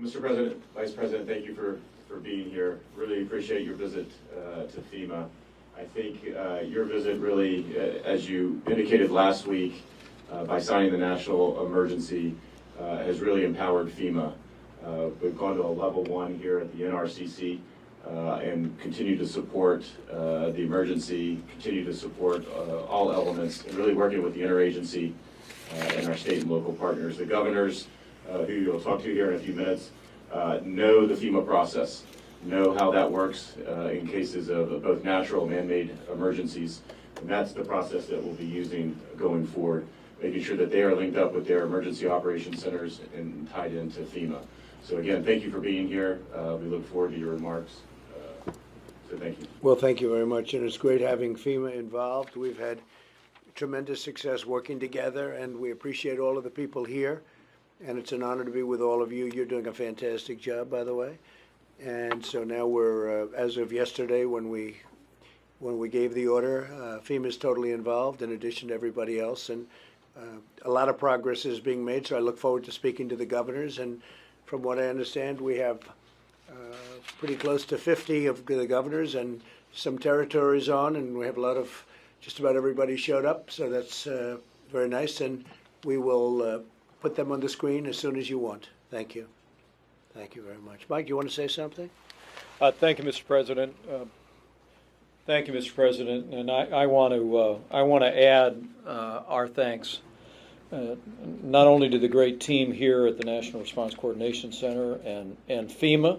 Well, Mr. President, Vice President, thank you for being here. Really appreciate your visit to FEMA. I think your visit really, as you indicated last week, by signing the national emergency, has really empowered FEMA. We've gone to a level 1 here at the NRCC and continue to support the emergency, continue to support all elements, and really working with the interagency and our state and local partners. The governors, who you'll talk to here in a few minutes, know the FEMA process, know how that works in cases of both natural and man-made emergencies. And that's the process that we'll be using going forward, making sure that they are linked up with their emergency operations centers and tied into FEMA. So again, thank you for being here. We look forward to your remarks. So thank you. Well, thank you very much, and it's great having FEMA involved. We've had tremendous success working together, and we appreciate all of the people here, and it's an honor to be with all of you. You're doing a fantastic job, by the way. And so now we're, as of yesterday, when we gave the order, FEMA is totally involved in addition to everybody else, and a lot of progress is being made, so I look forward to speaking to the governors. And from what I understand, we have pretty close to 50 of the governors and some territories on, and we have a lot of, just about everybody showed up, so that's very nice, and we will put them on the screen as soon as you want. Thank you. Thank you very much. Mike, you want to say something? Thank you, Mr. President. Thank you, Mr. President, and I want to add our thanks not only to the great team here at the National Response Coordination Center and FEMA,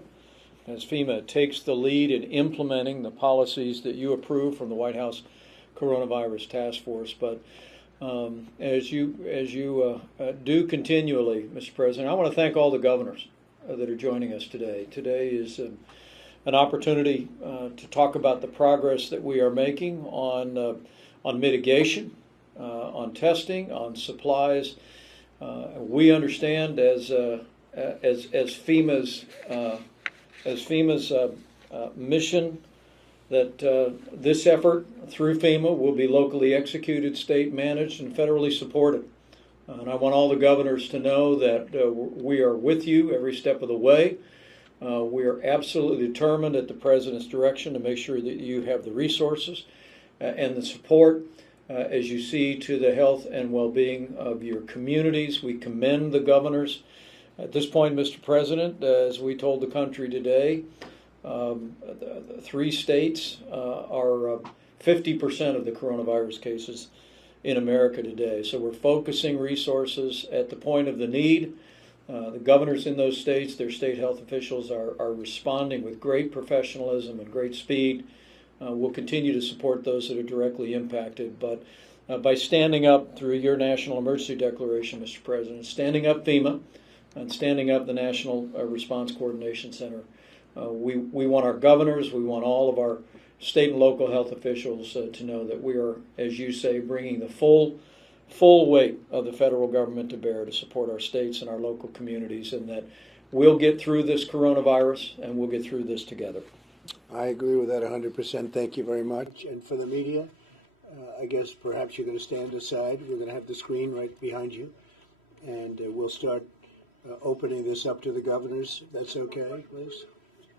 as FEMA takes the lead in implementing the policies that you approve from the White House Coronavirus Task Force, but as you do continually, Mr. President, I want to thank all the governors that are joining us today. Today is an opportunity to talk about the progress that we are making on mitigation, on testing, on supplies. We understand as FEMA's mission that this effort through FEMA will be locally executed, state managed, and federally supported. And I want all the governors to know that we are with you every step of the way. We are absolutely determined at the President's direction to make sure that you have the resources and the support as you see to the health and well-being of your communities. We commend the governors. At this point, Mr. President, as we told the country today, 3 states are 50% of the coronavirus cases in America today. So we're focusing resources at the point of the need. The governors in those states, their state health officials are responding with great professionalism and great speed. We'll continue to support those that are directly impacted. But by standing up through your national emergency declaration, Mr. President, standing up FEMA and standing up the National Response Coordination Center, we want our governors, we want all of our state and local health officials to know that we are, as you say, bringing the full weight of the federal government to bear to support our states and our local communities, and that we'll get through this coronavirus and we'll get through this together. I agree with that 100%. Thank you very much. And for the media, I guess perhaps you're going to stand aside. We're going to have the screen right behind you, and we'll start opening this up to the governors. That's okay, Liz?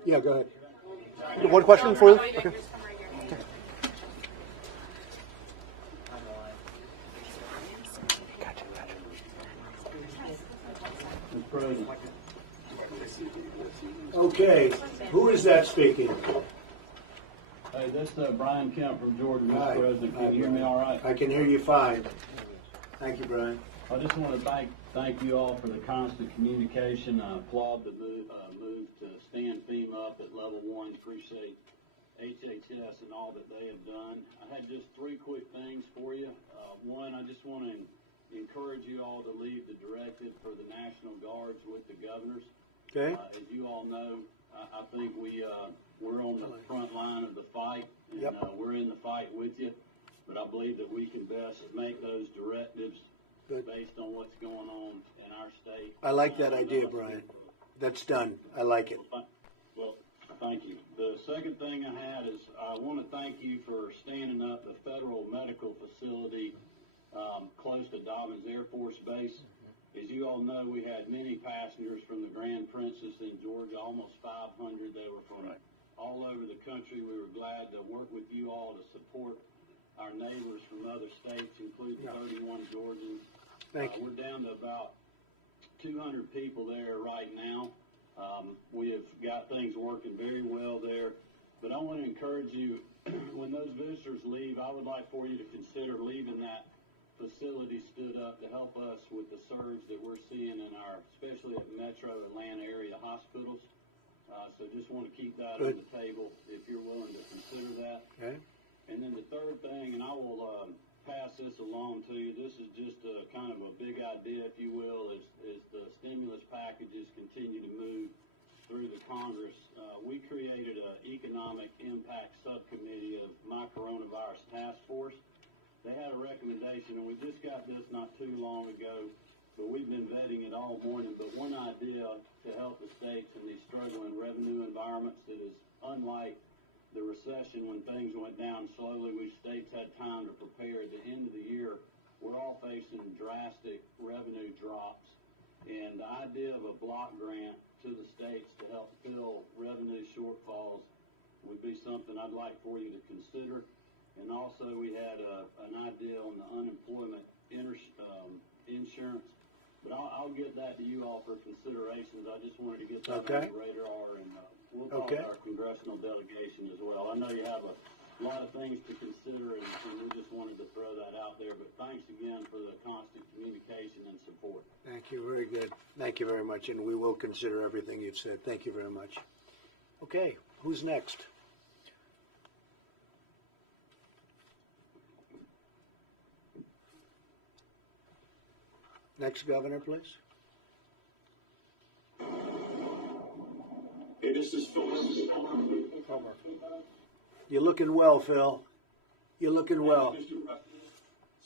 Yeah, go ahead. One question for you? Okay. Okay, who is that speaking? Hey, this is Brian Kemp from Georgia, Mr. Hi. President. Can you hear me all right? I can hear you fine. Thank you, Brian. I just want to thank you all for the constant communication. I applaud the move to stand FEMA up at level 1, appreciate HHS and all that they have done. I had just 3 quick things for you. One, I just want to encourage you all to leave the directive for the National Guards with the governors. Okay. As you all know, I think we're on the front line of the fight, and Yep. We're in the fight with you. But I believe that we can best make those directives Good. based on what's going on in our state. I like that idea, Brian. That's done. I like it. Well, thank you. The second thing I had is I want to thank you for standing up the federal medical facility close to Dobbins Air Force Base. As you all know, we had many passengers from the Grand Prince census in Georgia, almost 500. They were from all over the country. We were glad to work with you all to support our neighbors from other states, including 31 Georgians. Thank you. We're down to about 200 people there right now. We have got things working very well there. But I want to encourage you, when those visitors leave, I would like for you to consider leaving that facility stood up to help us with the surge that we're seeing in our, especially at Metro Atlanta area hospitals. So just want to keep that on the table if you're willing to consider that. Okay. And then the third thing, and I will pass this along to you, this is just a kind of a big idea, if you will, is the stimulus packages continue to move through the Congress. We created an economic impact subcommittee of my coronavirus task force. They had a recommendation, and we just got this not too long ago, but we've been vetting it all morning. But one idea to help the states in these struggling revenue environments that is unlike the recession when things went down slowly, we states had time to prepare. At the end of the year, we're all facing drastic revenue drops. And the idea of a block grant to the states to help fill revenue shortfalls would be something I'd like for you to consider. And also we had an idea on the unemployment insurance. But I'll get that to you all for considerations. I just wanted to get that on the radar, and we'll talk to our congressional delegation as well. I know you have a lot of things to consider, and we just wanted to throw that out there. But thanks again for the constant communication and support. Thank you. Very good. Thank you very much, and we will consider everything you've said. Thank you very much. Okay, who's next? Next governor, please. Hey, this is Phil. You're looking well, Phil. You're looking well.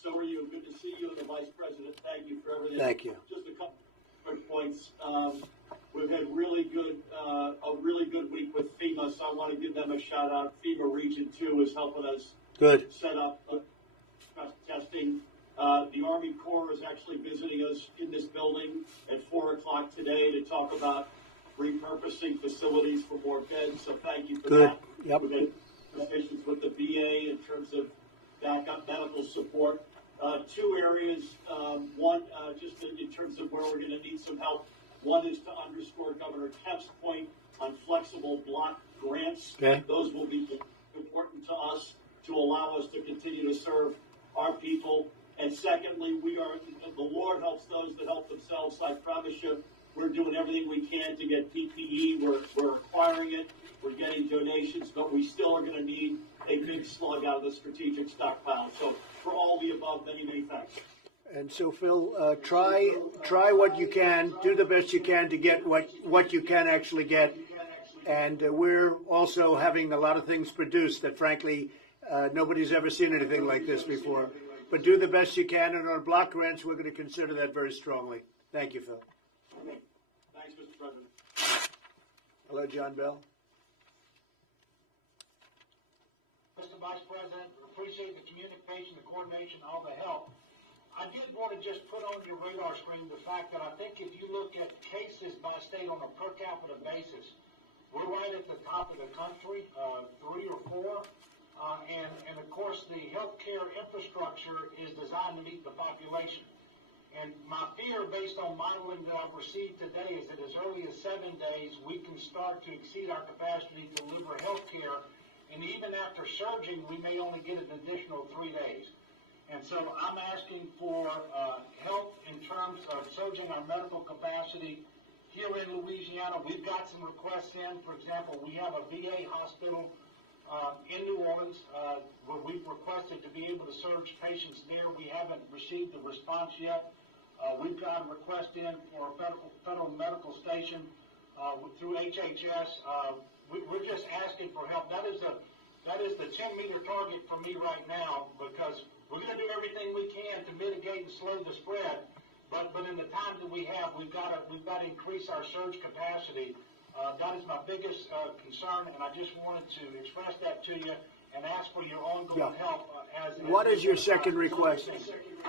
So are you. Good to see you and the Vice President. Thank you for everything. Thank you. Just a couple quick points. We've had a really good week with FEMA, so I want to give them a shout out. FEMA Region 2 is helping us set up testing. The Army Corps is actually visiting us in this building at 4 o'clock today to talk about repurposing facilities for more beds. So thank you for that. Yep. We've had conversations with the VA in terms of backup medical support. Two areas. One, just in terms of where we're going to need some help. One is to underscore Governor Kemp's point on flexible block grants. Okay. Those will be important to us to allow us to continue to serve our people. And secondly, the Lord helps those that help themselves. I promise you, we're doing everything we can to get PPE. We're acquiring it. We're getting donations, but we still are going to need a big slug out of the strategic stockpile. So for all the above, many, many thanks. And so, Phil, try what you can, do the best you can to get what you can actually get. And we're also having a lot of things produced that, frankly, nobody's ever seen anything like this before. But do the best you can, and on block grants, we're going to consider that very strongly. Thank you, Phil. Thanks, Mr. President. Hello, John Bell. Mr. Vice President, appreciate the communication, the coordination, all the help. I did want to just put on your radar screen the fact that I think if you look at cases by state on a per capita basis, we're right at the top of the country, 3 or 4. And of course, the healthcare infrastructure is designed to meet the population. And my fear, based on modeling that I've received today, is that as early as 7 days, we can start to exceed our capacity to deliver healthcare. And even after surging, we may only get an additional 3 days. And so I'm asking for help in terms of surging our medical capacity here in Louisiana. We've got some requests in. For example, we have a VA hospital in New Orleans, where we've requested to be able to surge patients there. We haven't received a response yet. We've got a request in for a federal medical station through HHS. We're just asking for help. That is the 10-meter target for me right now, because we're going to do everything we can to mitigate and slow the spread. But in the time that we have, we've got to increase our surge capacity. That is my biggest concern, and I just wanted to express that to you and ask for your ongoing help. What is your second request?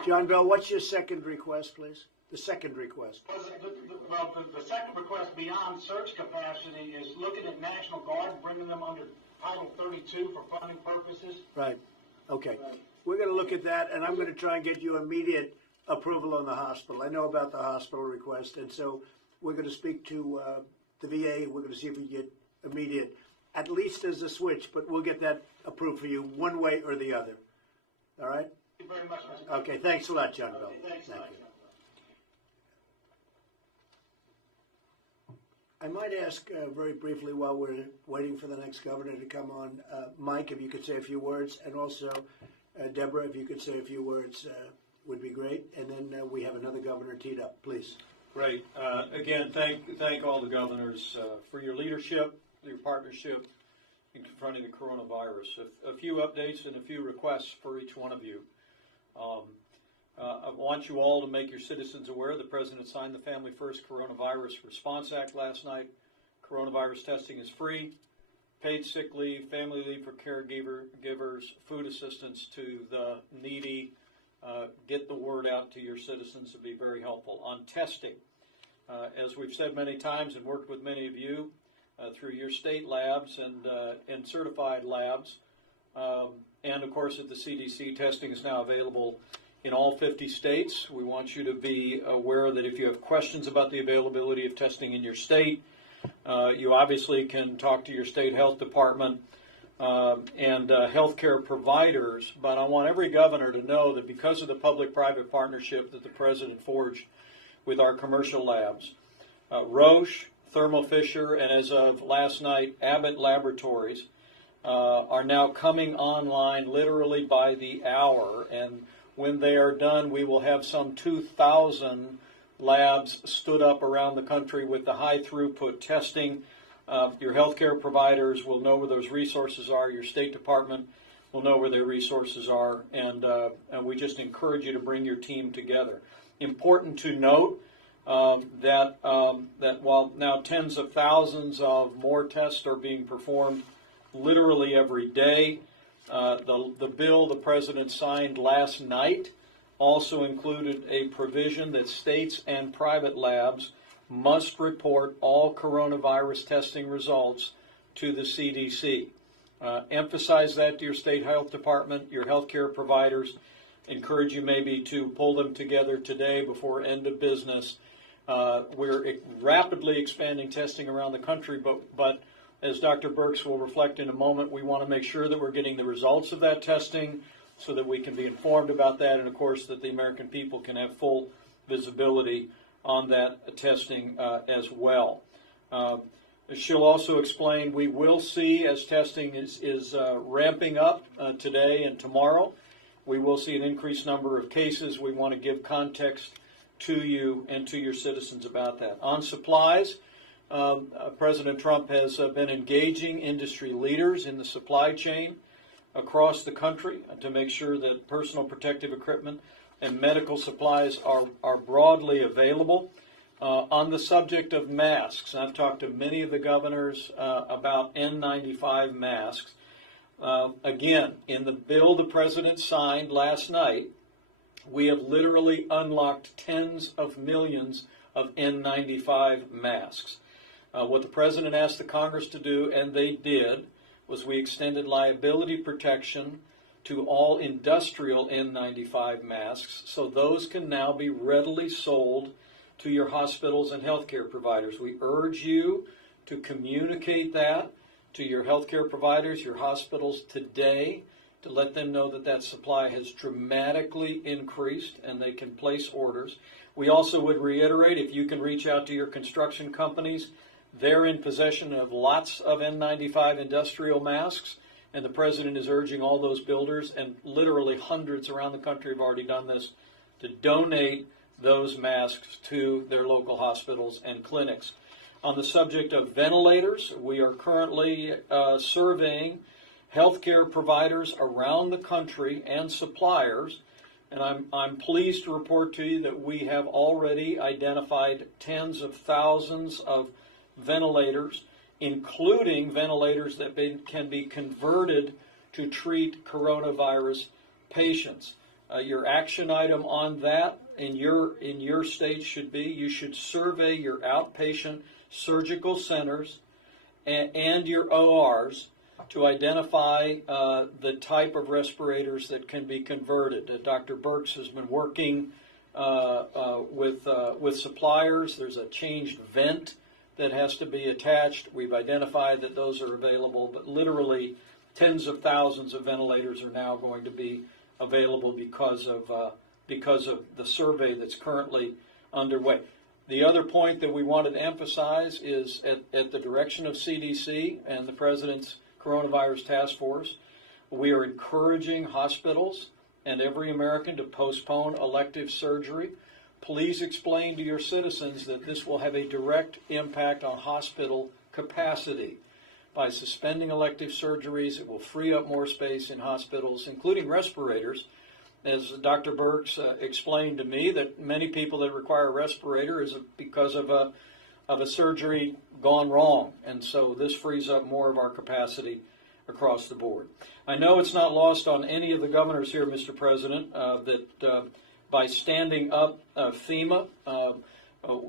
John Bell, what's your second request, please? The second request. The Well, the second request beyond search capacity is looking at National Guard, bringing them under Title 32 for funding purposes. Right. Okay. We're going to look at that, and I'm going to try and get you immediate approval on the hospital. I know about the hospital request, and so we're going to speak to the VA. We're going to see if we get immediate, at least as a switch, but we'll get that approved for you one way or the other. All right? Thank you very much, Mr. Okay. Thanks a lot, John Bell. Thanks. Thank you. I might ask very briefly while we're waiting for the next governor to come on, Mike, if you could say a few words, and also Deborah, if you could say a few words, would be great. And then we have another governor teed up, please. Great. Again, thank all the governors for your leadership, your partnership in confronting the coronavirus. A few updates and a few requests for each one of you. I want you all to make your citizens aware the President signed the Family First Coronavirus Response Act last night. Coronavirus testing is free. Paid sick leave, family leave for caregivers, food assistance to the needy. Get the word out to your citizens to be very helpful. On testing, as we've said many times and worked with many of you through your state labs and certified labs, and of course at the CDC, testing is now available in all 50 states. We want you to be aware that if you have questions about the availability of testing in your state, you obviously can talk to your state health department and healthcare providers. But I want every governor to know that because of the public-private partnership that the President forged with our commercial labs, Roche, Thermo Fisher, and as of last night, Abbott Laboratories are now coming online literally by the hour. And when they are done, we will have some 2,000 labs stood up around the country with the high throughput testing. Your healthcare providers will know where those resources are. Your State Department will know where their resources are. And we just encourage you to bring your team together. Important to note that while now tens of thousands of more tests are being performed literally every day, the bill the President signed last night also included a provision that states and private labs must report all coronavirus testing results to the CDC. Emphasize that to your state health department, your healthcare providers. Encourage you maybe to pull them together today before end of business. We're rapidly expanding testing around the country, but as Dr. Birx will reflect in a moment, we want to make sure that we're getting the results of that testing so that we can be informed about that, and of course that the American people can have full visibility on that testing as well. She'll also explain we will see, as testing is ramping up today and tomorrow, we will see an increased number of cases. We want to give context to you and to your citizens about that. On supplies, President Trump has been engaging industry leaders in the supply chain across the country to make sure that personal protective equipment and medical supplies are broadly available. On the subject of masks, I've talked to many of the governors about N95 masks. Again, in the bill the President signed last night, we have literally unlocked tens of millions of N95 masks. What the President asked the Congress to do, and they did, was we extended liability protection to all industrial N95 masks, so those can now be readily sold to your hospitals and healthcare providers. We urge you to communicate that to your healthcare providers, your hospitals today, to let them know that that supply has dramatically increased and they can place orders. We also would reiterate, if you can reach out to your construction companies, they're in possession of lots of N95 industrial masks, and the President is urging all those builders, and literally hundreds around the country have already done this, to donate those masks to their local hospitals and clinics. On the subject of ventilators, we are currently surveying healthcare providers around the country and suppliers, and I'm pleased to report to you that we have already identified tens of thousands of ventilators, including ventilators that can be converted to treat coronavirus patients. Your action item on that in your state should be, you should survey your outpatient surgical centers and your ORs to identify the type of respirators that can be converted. Dr. Burks has been working with suppliers. There's a changed vent that has to be attached. We've identified that those are available, but literally tens of thousands of ventilators are now going to be available because of the survey that's currently underway. The other point that we wanted to emphasize is at the direction of CDC and the President's Coronavirus Task Force, we are encouraging hospitals and every American to postpone elective surgery. Please explain to your citizens that this will have a direct impact on hospital capacity. By suspending elective surgeries, it will free up more space in hospitals, including respirators. As Dr. Burks explained to me, that many people that require a respirator is because of a surgery gone wrong, and so this frees up more of our capacity across the board. I know it's not lost on any of the governors here, Mr. President, that by standing up FEMA,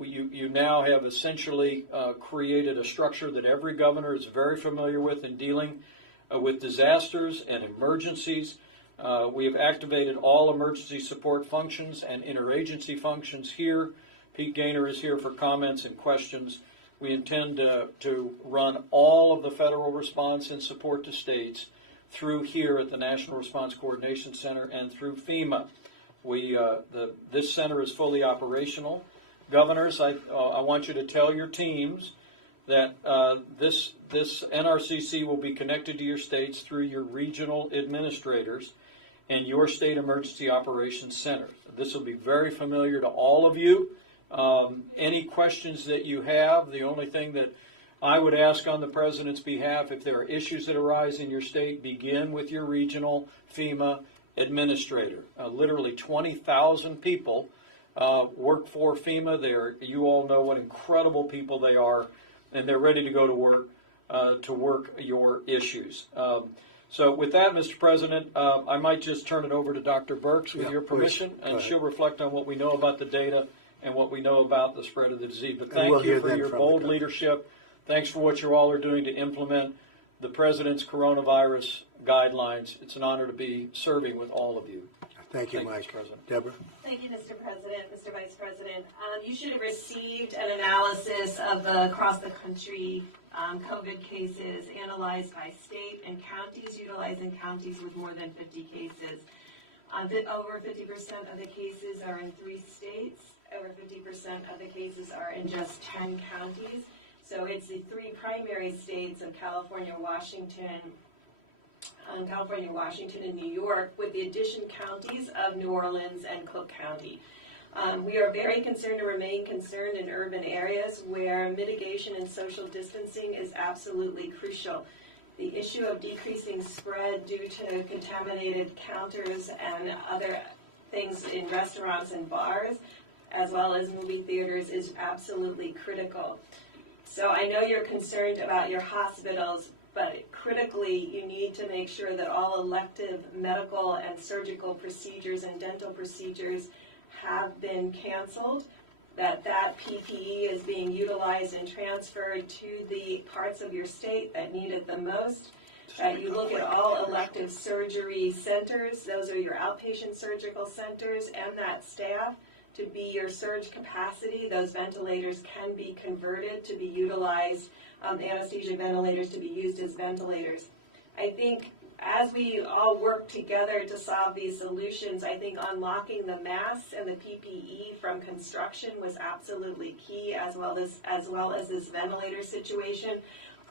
you now have essentially created a structure that every governor is very familiar with in dealing with disasters and emergencies. We have activated all emergency support functions and interagency functions here. Pete Gaynor is here for comments and questions. We intend to run all of the federal response and support to states through here at the National Response Coordination Center and through FEMA. This center is fully operational. Governors, I want you to tell your teams that this NRCC will be connected to your states through your regional administrators and your state emergency operations center. This will be very familiar to all of you. Any questions that you have, the only thing that I would ask on the President's behalf, if there are issues that arise in your state, begin with your regional FEMA administrator. Literally 20,000 people work for FEMA. You all know what incredible people they are, and they're ready to go to work your issues. So with that, Mr. President, I might just turn it over to Dr. Burks with your permission, and she'll reflect on what we know about the data and what we know about the spread of the disease. But thank you for your bold leadership. Thanks for what you all are doing to implement the President's coronavirus guidelines. It's an honor to be serving with all of you. Thank you, Mike. Mr. President. Deborah? Thank you, Mr. President, Mr. Vice President. You should have received an analysis of the across-the-country COVID cases analyzed by state and counties, utilizing counties with more than 50 cases. Over 50% of the cases are in 3 states. Over 50% of the cases are in just 10 counties. So it's the 3 primary states of California, Washington, and New York, with the addition counties of New Orleans and Cook County. We are very concerned and remain concerned in urban areas where mitigation and social distancing is absolutely crucial. The issue of decreasing spread due to contaminated counters and other things in restaurants and bars, as well as movie theaters, is absolutely critical. So I know you're concerned about your hospitals, but critically, you need to make sure that all elective medical and surgical procedures and dental procedures have been canceled, that PPE is being utilized and transferred to the parts of your state that need it the most, that you look at all elective surgery centers, those are your outpatient surgical centers, and that staff to be your surge capacity. Those ventilators can be converted to be utilized, anesthesia ventilators to be used as ventilators. I think as we all work together to solve these solutions, I think unlocking the masks and the PPE from construction was absolutely key, as well as this ventilator situation.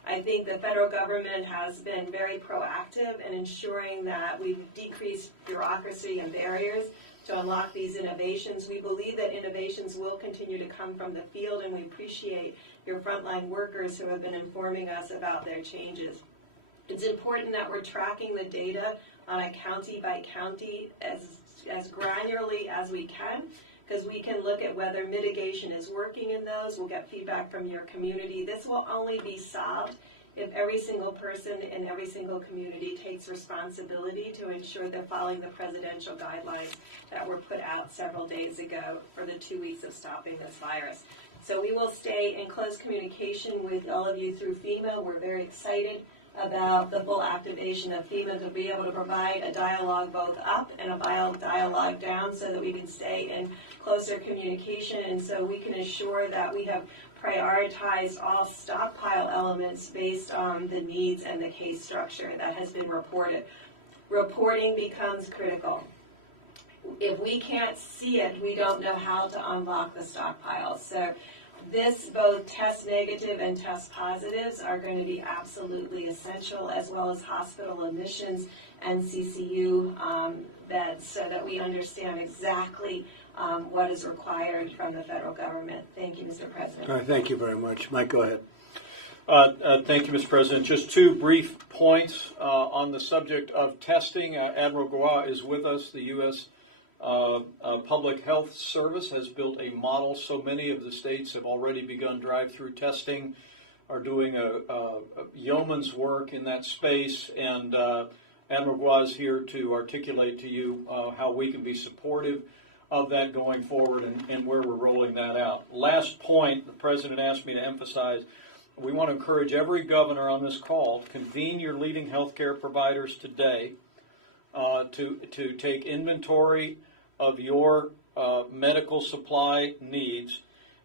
I think the federal government has been very proactive in ensuring that we've decreased bureaucracy and barriers to unlock these innovations. We believe that innovations will continue to come from the field, and we appreciate your frontline workers who have been informing us about their changes. It's important that we're tracking the data on a county by county as granularly as we can, because we can look at whether mitigation is working in those. We'll get feedback from your community. This will only be solved if every single person in every single community takes responsibility to ensure they're following the presidential guidelines that were put out several days ago for the 2 weeks of stopping this virus. So we will stay in close communication with all of you through FEMA. We're very excited about the full activation of FEMA to be able to provide a dialogue both up and a dialogue down so that we can stay in closer communication and so we can assure that we have prioritized all stockpile elements based on the needs and the case structure that has been reported. Reporting becomes critical. If we can't see it, we don't know how to unlock the stockpiles. So this, both test negative and test positives, are going to be absolutely essential, as well as hospital admissions and CCU beds, so that we understand exactly what is required from the federal government. Thank you, Mr. President. All right, thank you very much. Mike, go ahead. Thank you, Mr. President. Just 2 brief points on the subject of testing. Admiral Goa is with us. The U.S. Public Health Service has built a model. So many of the states have already begun drive-through testing, are doing a yeoman's work in that space, and Admiral Goa is here to articulate to you how we can be supportive of that going forward and where we're rolling that out. Last point, the President asked me to emphasize, we want to encourage every governor on this call to convene your leading healthcare providers today to take inventory of your medical supply needs,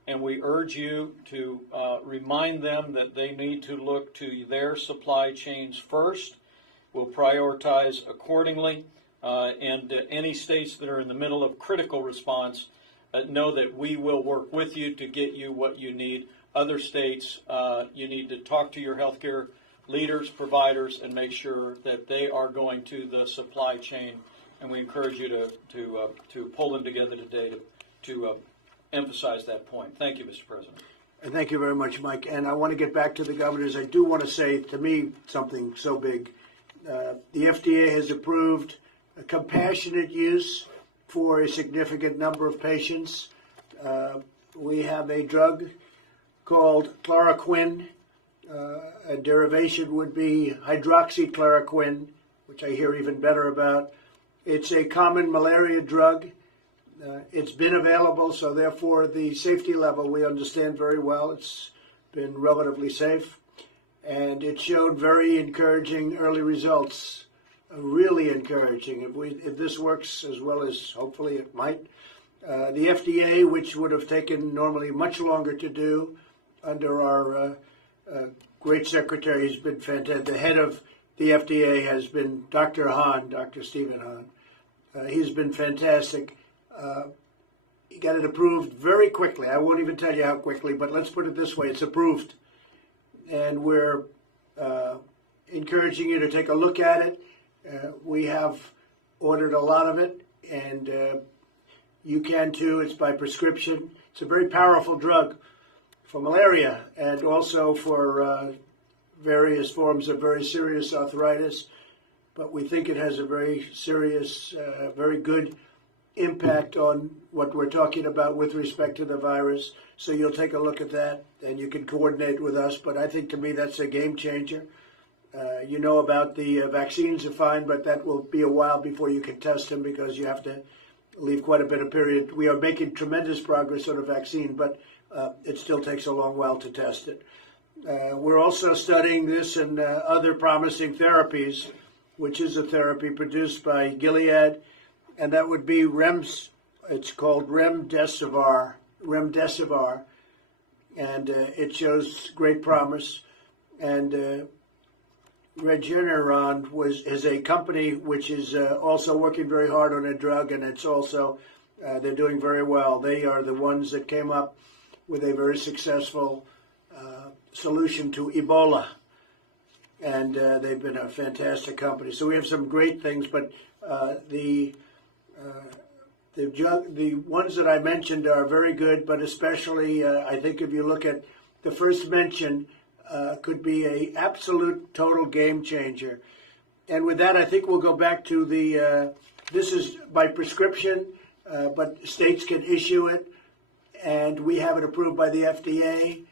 and we urge you to remind them that they need to look to their supply chains first. We'll prioritize accordingly, and any states that are in the middle of critical response know that we will work with you to get you what you need. Other states, you need to talk to your healthcare leaders, providers, and make sure that they are going to the supply chain. And we encourage you to pull them together today to emphasize that point. Thank you, Mr. President. And thank you very much, Mike. And I want to get back to the governors. I do want to say, to me, something so big. The FDA has approved a compassionate use for a significant number of patients. We have a drug called chloroquine. A derivation would be hydroxychloroquine, which I hear even better about. It's a common malaria drug. It's been available, so therefore the safety level we understand very well. It's been relatively safe, and it showed very encouraging early results, really encouraging. If this works as well as hopefully it might, the FDA, which would have taken normally much longer to do under our great secretary, has been fantastic. The head of the FDA has been Dr. Hahn, Dr. Stephen Hahn. He's been fantastic. He got it approved very quickly. I won't even tell you how quickly, but let's put it this way. It's approved. And we're encouraging you to take a look at it. We have ordered a lot of it, and you can too. It's by prescription. It's a very powerful drug for malaria and also for various forms of very serious arthritis. But we think it has a very serious, very good impact on what we're talking about with respect to the virus. So you'll take a look at that, and you can coordinate with us. But I think, to me, that's a game changer. You know about the vaccines are fine, but that will be a while before you can test them because you have to leave quite a bit of period. We are making tremendous progress on a vaccine, but it still takes a long while to test it. We're also studying this and other promising therapies, which is a therapy produced by Gilead, and that would be it's called remdesivir, and it shows great promise. And Regeneron is a company which is also working very hard on a drug, and it's also, they're doing very well. They are the ones that came up with a very successful solution to Ebola. And they've been a fantastic company. So we have some great things, but the ones that I mentioned are very good, but especially I think if you look at the first mention, could be a absolute total game changer. And with that, I think we'll go back to this is by prescription, but states can issue it, and we have it approved by the FDA.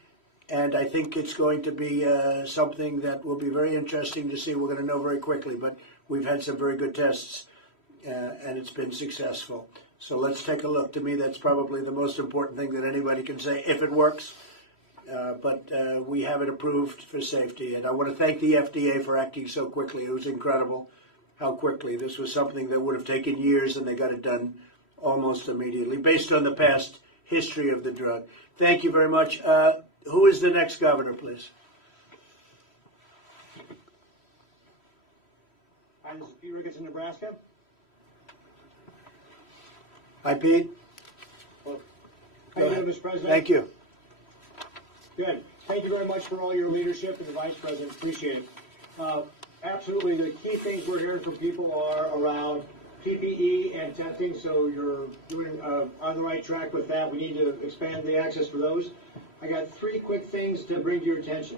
And I think it's going to be something that will be very interesting to see. We're going to know very quickly, but we've had some very good tests, and it's been successful. So let's take a look. To me, that's probably the most important thing that anybody can say, if it works. But we have it approved for safety. And I want to thank the FDA for acting so quickly. It was incredible how quickly. This was something that would have taken years, and they got it done almost immediately, based on the past history of the drug. Thank you very much. Who is the next governor, please? Hi, this is Pete Ricketts in Nebraska. Hi, Pete. Well, how are you doing, Mr. President? Thank you. Good. Thank you very much for all your leadership and the Vice President. Appreciate it. Absolutely, the key things we're hearing from people are around PPE and testing, so you're doing on the right track with that. We need to expand the access for those. I got 3 quick things to bring to your attention.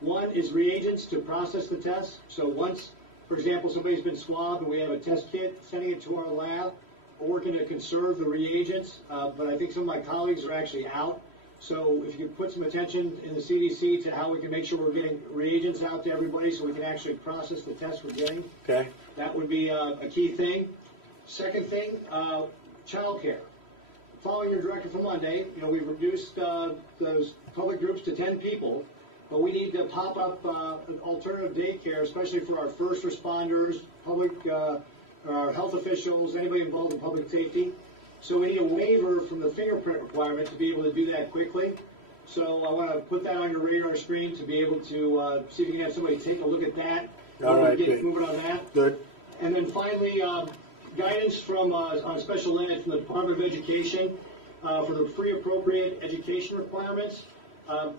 One is reagents to process the test. So once, for example, somebody's been swabbed and we have a test kit, sending it to our lab, we're working to conserve the reagents, but I think some of my colleagues are actually out. So if you could put some attention in the CDC to how we can make sure we're getting reagents out to everybody so we can actually process the tests we're getting. Okay. That would be a key thing. Second thing, child care. Following your directive from Monday, we've reduced those public groups to 10 people, but we need to pop up alternative daycare, especially for our first responders, public, our health officials, anybody involved in public safety. So we need a waiver from the fingerprint requirement to be able to do that quickly. So I want to put that on your radar screen to be able to see if you can have somebody take a look at that. All right, get good. moving on that. Good. And then finally, guidance from on special ed from the Department of Education for the free appropriate education requirements.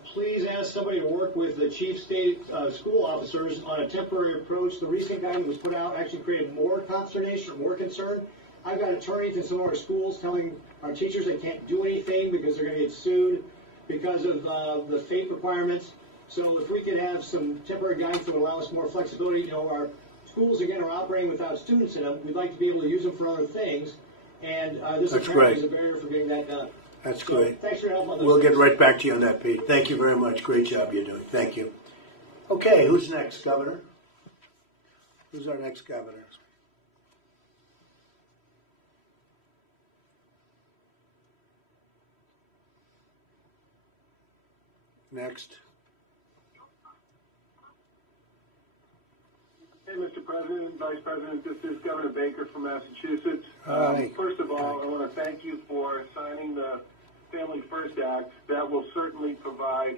Please ask somebody to work with the chief state school officers on a temporary approach. The recent guidance was put out actually created more consternation or more concern. I've got attorneys in some of our schools telling our teachers they can't do anything because they're going to get sued because of the FAPE requirements. So if we could have some temporary guidance that would allow us more flexibility, our schools, again, are operating without students in them. We'd like to be able to use them for other things, and this apparently is a barrier for getting that done. That's great. Thanks for your help on those. We'll get right back to you on that, Pete. Thank you very much. Great job you're doing. Thank you. Okay, who's next, Governor? Who's our next governor? Next. Hey, Mr. President, Vice President, this is Governor Baker from Massachusetts. Hi. First of all, I want to thank you for signing the Family First Act. That will certainly provide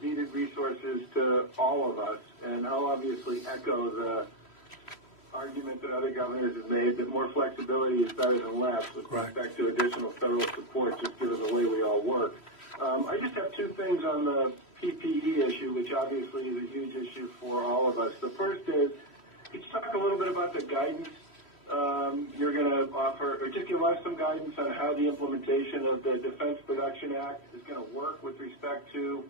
needed resources to all of us, and I'll obviously echo the argument that other governors have made that more flexibility is better than less with respect to additional federal support, just given the way we all work. I just have 2 things on the PPE issue, which obviously is a huge issue for all of us. The first is, could you talk a little bit about the guidance you're going to offer, or just give us some guidance on how the implementation of the Defense Production Act is going to work with respect to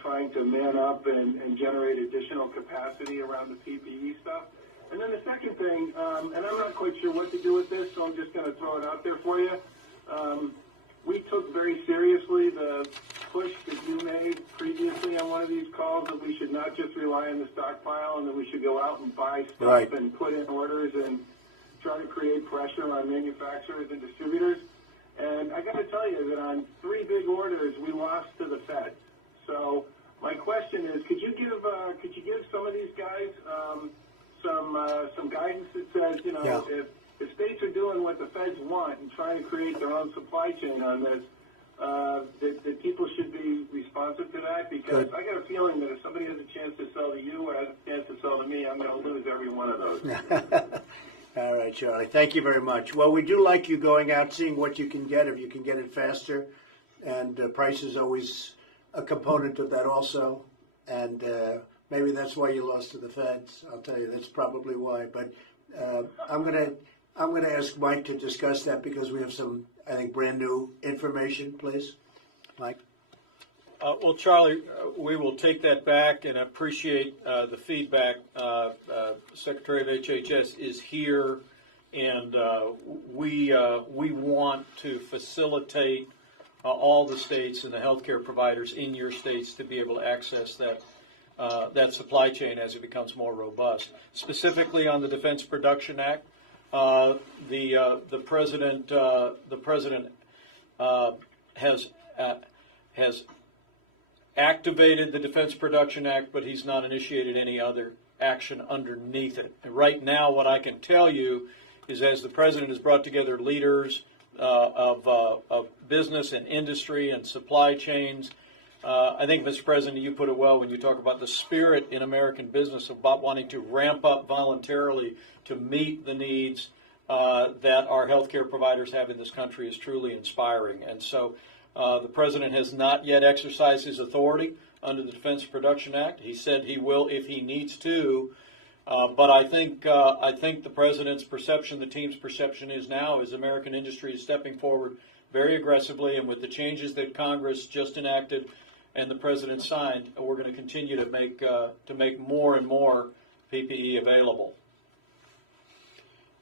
trying to man up and generate additional capacity around the PPE stuff? And then the second thing, and I'm not quite sure what to do with this, so I'm just going to throw it out there for you. We took very seriously the push that you made previously on one of these calls that we should not just rely on the stockpile and that we should go out and buy stuff and put in orders and try to create pressure on manufacturers and distributors. And I got to tell you that on 3 big orders, we lost to the Fed. So my question is, could you give some of these guys some guidance that says, if states are doing what the feds want and trying to create their own supply chain on this, that people should be responsive to that? Because I got a feeling that if somebody has a chance to sell to you or has a chance to sell to me, I'm going to lose every one of those. All right, Charlie. Thank you very much. Well, we do like you going out, seeing what you can get, if you can get it faster. And price is always a component of that also. And maybe that's why you lost to the feds. I'll tell you, that's probably why. But I'm going to ask Mike to discuss that because we have some, I think, brand new information. Please, Mike. Well, Charlie, we will take that back and appreciate the feedback. Secretary of HHS is here, and we want to facilitate all the states and the healthcare providers in your states to be able to access that supply chain as it becomes more robust. Specifically on the Defense Production Act, the president has activated the Defense Production Act, but he's not initiated any other action underneath it. And right now, what I can tell you is, as the president has brought together leaders of business and industry and supply chains, I think, Mr. President, you put it well when you talk about the spirit in American business about wanting to ramp up voluntarily to meet the needs that our healthcare providers have in this country is truly inspiring. And so the president has not yet exercised his authority under the Defense Production Act. He said he will if he needs to. But I think the president's perception, the team's perception is now, is American industry is stepping forward very aggressively, and with the changes that Congress just enacted and the president signed, we're going to continue to make more and more PPE available.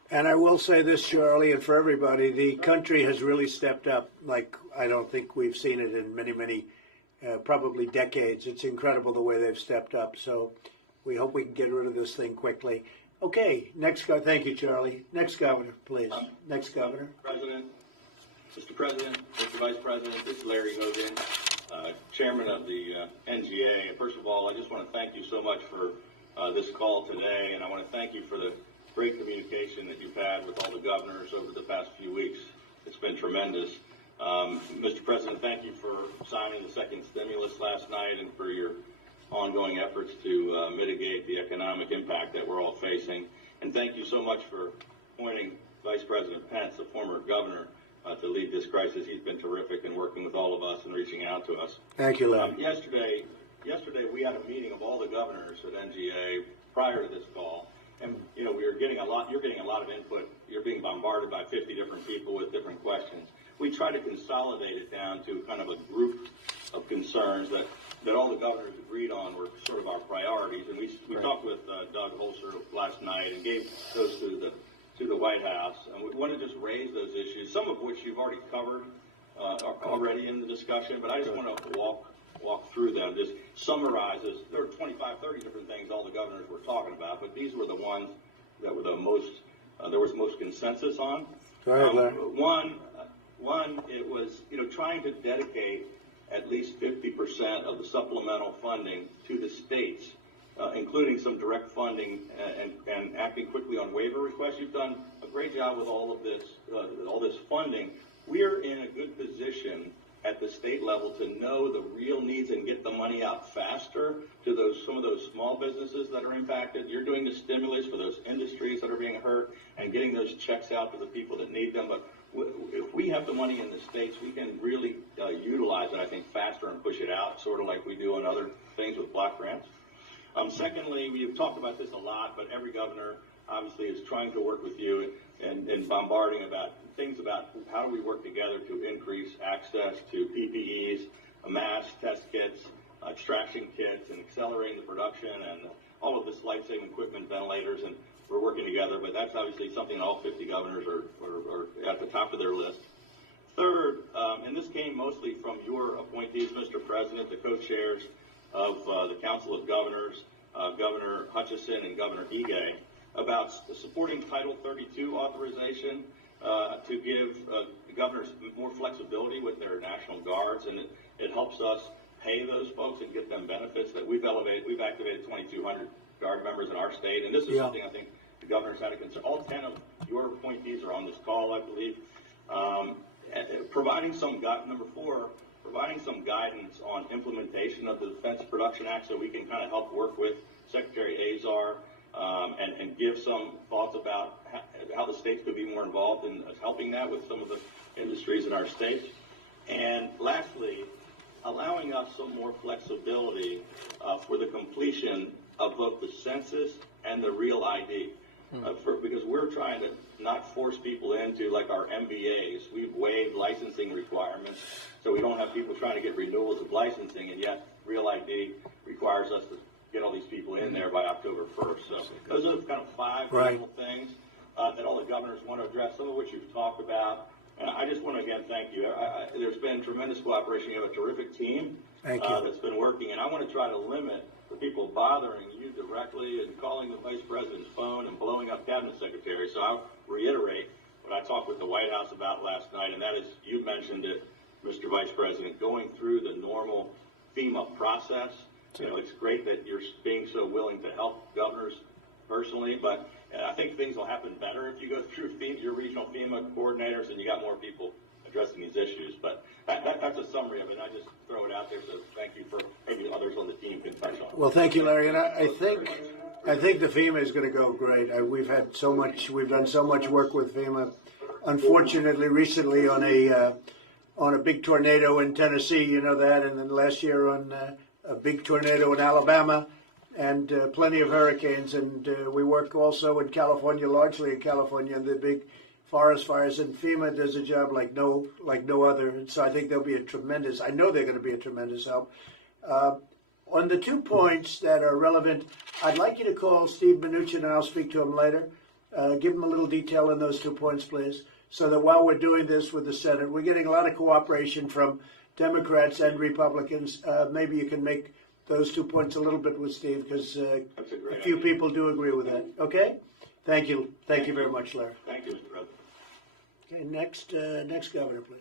And I will say this, Charlie, and for everybody, the country has really stepped up like I don't think we've seen it in many, probably decades. It's incredible the way they've stepped up. So we hope we can get rid of this thing quickly. Okay, next go. Thank you, Charlie. Next governor, please. Next governor. Mr. President, Mr. Vice President, this is Larry Hogan, Chairman of the NGA. First of all, I just want to thank you so much for this call today, and I want to thank you for the great communication that you've had with all the governors over the past few weeks. It's been tremendous. Mr. President, thank you for signing the second stimulus last night and for your ongoing efforts to mitigate the economic impact that we're all facing. And thank you so much for appointing Vice President Pence, the former governor, to lead this crisis. He's been terrific in working with all of us and reaching out to us. Thank you, Larry. Yesterday we had a meeting of all the governors at NGA prior to this call, and you're getting a lot of input. You're being bombarded by 50 different people with different questions. We try to consolidate it down to kind of a group of concerns that all the governors agreed on were sort of our priorities. And we talked with Doug Holzer last night and gave those to the White House. And we want to just raise those issues, some of which you've already covered already in the discussion, but I just want to walk through them. Just summarizes, there were 25, 30 different things all the governors were talking about, but these were the ones that were the most, there was most consensus on. One, it was, trying to dedicate at least 50% of the supplemental funding to the states, including some direct funding and acting quickly on waiver requests. You've done a great job with all of this funding. We're in a good position at the state level to know the real needs and get the money out faster to some of those small businesses that are impacted. You're doing the stimulus for those industries that are being hurt and getting those checks out to the people that need them. But if we have the money in the states, we can really utilize it, I think, faster and push it out, sort of like we do on other things with block grants. Secondly, we've talked about this a lot, but every governor obviously is trying to work with you and bombarding about things about how do we work together to increase access to PPEs, masks, test kits, extraction kits, and accelerating the production and all of this life-saving equipment, ventilators, and we're working together. But that's obviously something that all 50 governors are at the top of their list. Third, and this came mostly from your appointees, Mr. President, the co-chairs of the Council of Governors, Governor Hutchison and Governor Ige, about supporting Title 32 authorization to give governors more flexibility with their National Guards, and it helps us pay those folks and get them benefits that we've activated 2,200 Guard members in our state, and this is something I think the governors had a concern. All 10 of your appointees are on this call, I believe. Providing some guidance on implementation of the Defense Production Act so we can kind of help work with Secretary Azar and give some thoughts about how the states could be more involved in helping that with some of the industries in our states. And lastly, allowing us some more flexibility for the completion of both the census and the real ID. Because we're trying to not force people into, like our MBAs. We've waived licensing requirements, so we don't have people trying to get renewals of licensing, and yet real ID requires us to get all these people in there by October 1st. So those are kind of five critical things that all the governors want to address, some of which you've talked about. And I just want to again thank you. There's been tremendous cooperation. You have a terrific team that's been working, and I want to try to limit the people bothering you directly and calling the Vice President's phone and blowing up Cabinet Secretary. So I'll reiterate what I talked with the White House about last night, and that is, you mentioned it, Mr. Vice President, going through the normal FEMA process. You know, it's great that you're being so willing to help governors personally, but I think things will happen better if you go through FEMA, your regional FEMA coordinators, and you got more people addressing these issues. But that's a summary of it. I just throw it out there, so thank you for maybe others on the team can touch on it. Well, thank you, Larry. And I think the FEMA is going to go great. We've done so much work with FEMA. Unfortunately, recently on a big tornado in Tennessee, you know that, and then last year on a big tornado in Alabama, and plenty of hurricanes. And we work also in California, largely in California, and the big forest fires. And FEMA does a job like no other. And so I think they'll be I know they're going to be a tremendous help. On the 2 points that are relevant, I'd like you to call Steve Mnuchin, and I'll speak to him later. Give him a little detail on those 2 points, please, so that while we're doing this with the Senate, we're getting a lot of cooperation from Democrats and Republicans. Maybe you can make those 2 points a little bit with Steve, because a few people do agree with that. Okay? Thank you. Thank you very much, Larry. Thank you, Mr. President. Okay, next governor, please.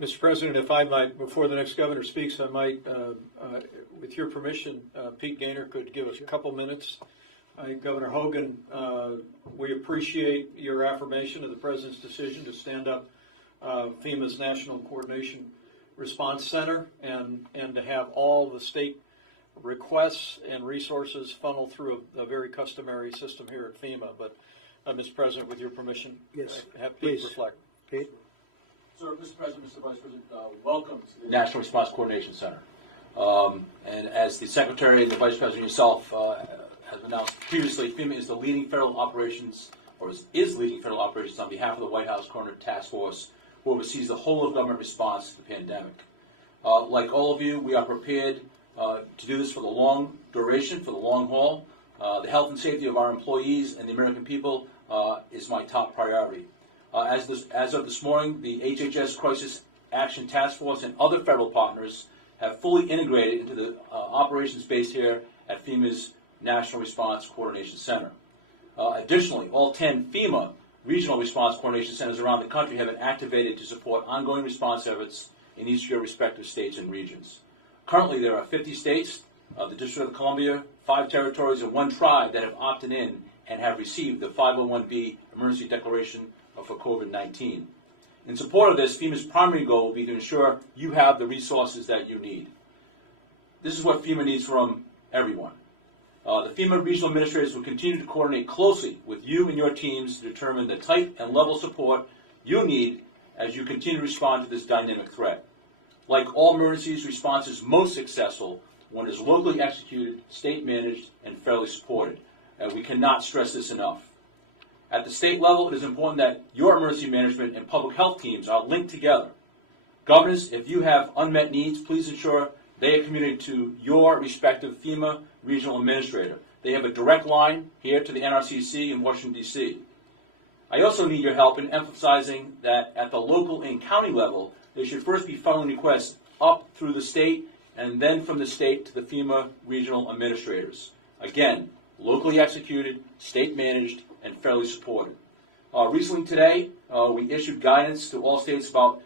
Mr. President, if I might, before the next governor speaks, I might, with your permission, Pete Gaynor could give us a couple minutes. Governor Hogan, we appreciate your affirmation of the President's decision to stand up FEMA's National Coordination Response Center and to have all the state requests and resources funnel through a very customary system here at FEMA. But, Mr. President, with your permission, yes, have Pete reflect. Pete? Sir, Mr. President, Mr. Vice President, welcome to the National Response Coordination Center. And as the Secretary and the Vice President yourself have announced previously, FEMA is the leading federal operations, or is leading federal operations on behalf of the White House Coordinated Task Force, who oversees the whole of government response to the pandemic. Like all of you, we are prepared to do this for the long duration, for the long haul. The health and safety of our employees and the American people is my top priority. As of this morning, the HHS Crisis Action Task Force and other federal partners have fully integrated into the operations base here at FEMA's National Response Coordination Center. Additionally, all 10 FEMA regional response coordination centers around the country have been activated to support ongoing response efforts in each of your respective states and regions. Currently, there are 50 states, the District of Columbia, 5 territories, and 1 tribe that have opted in and have received the 501(b) emergency declaration for COVID-19. In support of this, FEMA's primary goal will be to ensure you have the resources that you need. This is what FEMA needs from everyone. The FEMA regional administrators will continue to coordinate closely with you and your teams to determine the type and level of support you need as you continue to respond to this dynamic threat. Like all emergencies, response is most successful when it is locally executed, state managed, and federally supported. And we cannot stress this enough. At the state level, it is important that your emergency management and public health teams are linked together. Governors, if you have unmet needs, please ensure they are communicated to your respective FEMA regional administrator. They have a direct line here to the NRCC in Washington, D.C. I also need your help in emphasizing that at the local and county level, they should first be funneling requests up through the state and then from the state to the FEMA regional administrators. Again, locally executed, state managed, and federally supported. Recently today, we issued guidance to all states about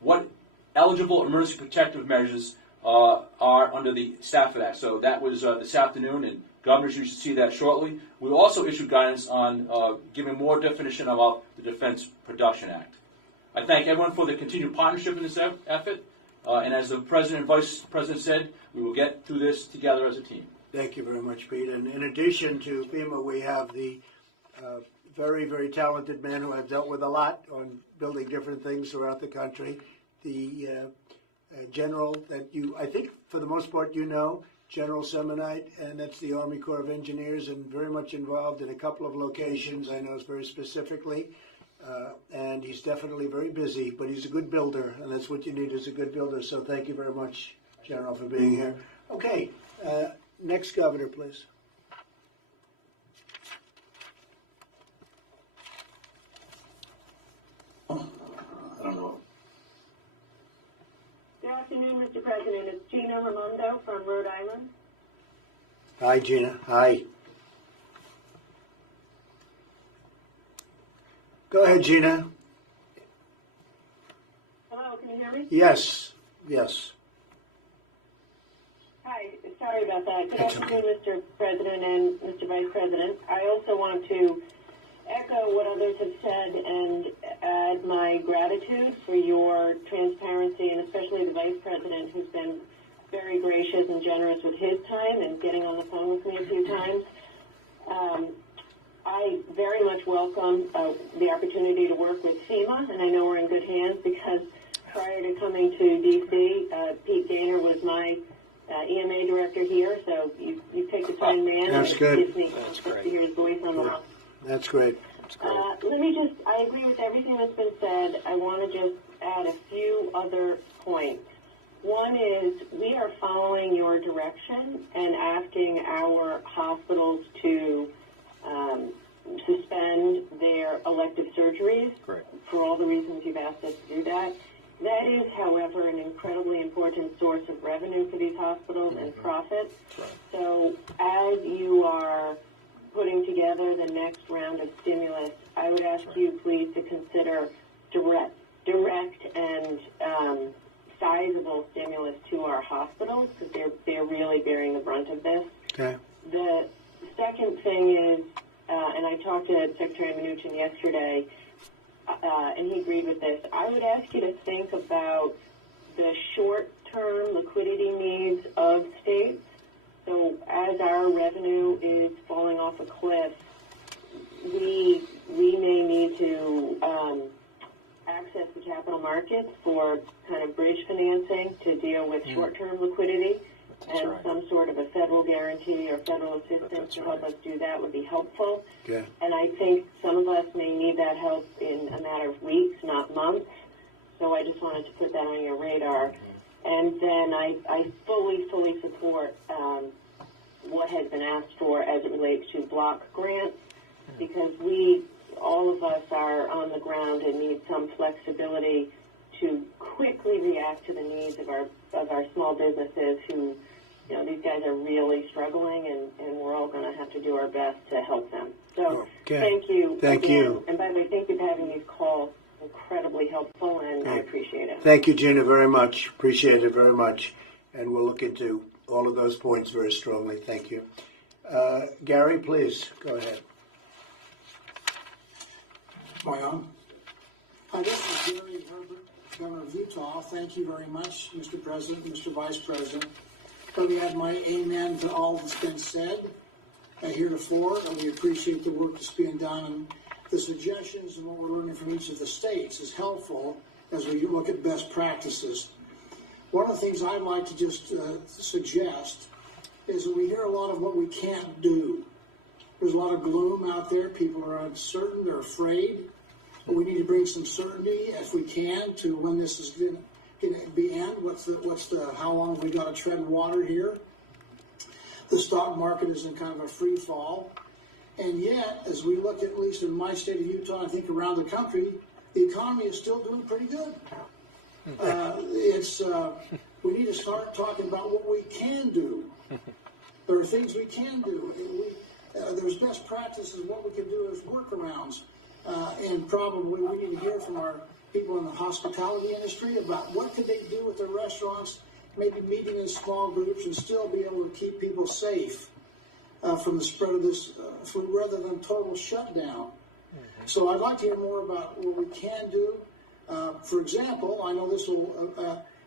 what eligible emergency protective measures are under the Factba.se Act. So that was this afternoon, and governors, you should see that shortly. We also issued guidance on giving more definition about the Defense Production Act. I thank everyone for their continued partnership in this effort, and as the President and Vice President said, we will get through this together as a team. Thank you very much, Pete. And in addition to FEMA, we have the very, very talented man who I've dealt with a lot on building different things throughout the country, the general that you, I think for the most part you know, General Semonite, and that's the Army Corps of Engineers, and very much involved in a couple of locations, I know very specifically, and he's definitely very busy, but he's a good builder, and that's what you need is a good builder, so thank you very much, General, for being here. Okay, next governor, please. afternoon, Mr. President. It's Gina Raimondo from Rhode Island. Hi, Gina. Hi. Go ahead, Gina. Hello, can you hear me? Yes. Yes. Hi, sorry about that. Good That's afternoon, Mr. President and Mr. Vice President. I also want to echo what others have said and add my gratitude for your transparency, and especially the Vice President, who's been very gracious and generous with his time and getting on the phone with me a few times. I very much welcome the opportunity to work with FEMA, and I know we're in good hands because prior to coming to D.C., Pete Gaynor was my EMA director here, so you picked a fine man. That's and good. It gives me to hear his voice on the line. That's great. I agree with everything that's been said. I want to just add a few other points. One is we are following your direction and asking our hospitals to suspend their elective surgeries for all the reasons you've asked us to do that. That is, however, an incredibly important source of revenue for these hospitals and profits. So as you are putting together the next round of stimulus, I would ask you please to consider direct and sizable stimulus to our hospitals because they're really bearing the brunt of this. Okay. The second thing is, and I talked to Secretary Mnuchin yesterday, and he agreed with this. I would ask you to think about the short-term liquidity needs of states. So as our revenue is falling off a cliff, we may need to access the capital markets for kind of bridge financing to deal with short-term liquidity. And some sort of a federal guarantee or federal assistance to help us do that would be helpful. Okay. And I think some of us may need that help in a matter of weeks, not months. So I just wanted to put that on your radar. And then I fully support what has been asked for as it relates to block grants, because all of us are on the ground and need some flexibility to quickly react to the needs of our small businesses who, these guys are really struggling, and we're all going to have to do our best to help them. So thank you. Thank you. And by the way, thank you for having these calls. Incredibly helpful, and I appreciate it. Thank you, Gina, very much. Appreciate it very much. And we'll look into all of those points very strongly. Thank you. Gary, please, go ahead. My own. Hi, this is Gary Herbert, Governor of Utah. Thank you very much, Mr. President, Mr. Vice President. Let me add my amen to all that's been said heretofore, and we appreciate the work that's being done. And the suggestions and what we're learning from each of the states is helpful as we look at best practices. One of the things I'd like to just suggest is that we hear a lot of what we can't do. There's a lot of gloom out there. People are uncertain. They're afraid. But we need to bring some certainty, if we can, to when this is going to be end. How long have we got to tread water here? The stock market is in kind of a free fall. And yet, as we look at least in my state of Utah, I think around the country, the economy is still doing pretty good. We need to start talking about what we can do. There are things we can do. There's best practices. What we can do is workarounds. And probably we need to hear from our people in the hospitality industry about what could they do with their restaurants, maybe meeting in small groups and still be able to keep people safe from the spread of this flu rather than total shutdown. So I'd like to hear more about what we can do. For example, I know this will,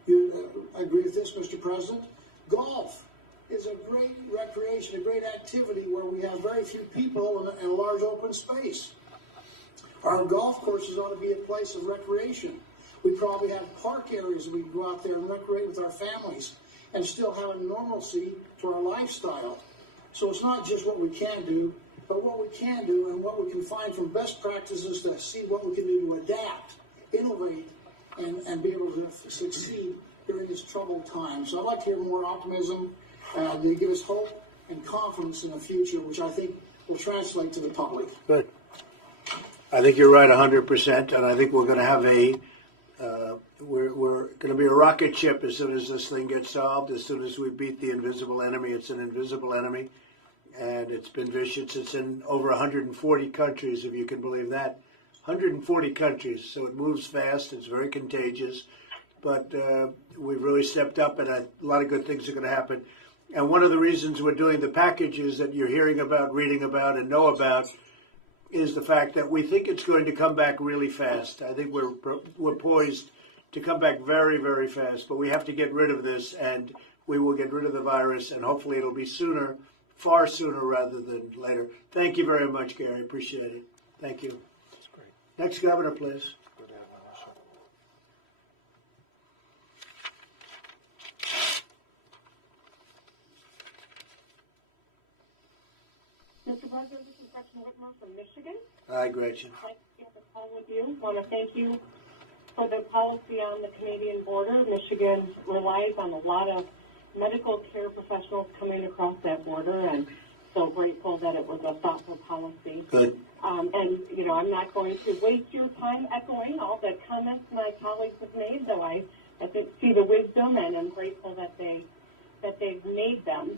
you agree with this, Mr. President, golf is a great recreation, a great activity where we have very few people in a large open space. Our golf courses ought to be a place of recreation. We probably have park areas we can go out there and recreate with our families and still have a normalcy to our lifestyle. So it's not just what we can do, but what we can do and what we can find from best practices to see what we can do to adapt, innovate, and be able to succeed during this troubled time. So I'd like to hear more optimism to give us hope and confidence in the future, which I think will translate to the public. Good. I think you're right 100%, and I think we're going to have we're going to be a rocket ship as soon as this thing gets solved, as soon as we beat the invisible enemy. It's an invisible enemy, and it's been vicious. It's in over 140 countries, if you can believe that. 140 countries, so it moves fast. It's very contagious, but we've really stepped up, and a lot of good things are going to happen. And one of the reasons we're doing the packages that you're hearing about, reading about, and know about is the fact that we think it's going to come back really fast. I think we're poised to come back very, very fast, but we have to get rid of this, and we will get rid of the virus, and hopefully it'll be sooner, far sooner rather than later. Thank you very much, Gary. Appreciate it. Thank you. That's great. Next governor, please. Go down one more second. Mr. President, this is Gretchen Whitmer from Michigan. Hi, Gretchen. I'd like to have a call with you. I want to thank you for the policy on the Canadian border. Michigan relies on a lot of medical care professionals coming across that border, and so grateful that it was a thoughtful policy. Good. And, you know, I'm not going to waste your time echoing all the comments my colleagues have made, though I see the wisdom, and I'm grateful that they've made them.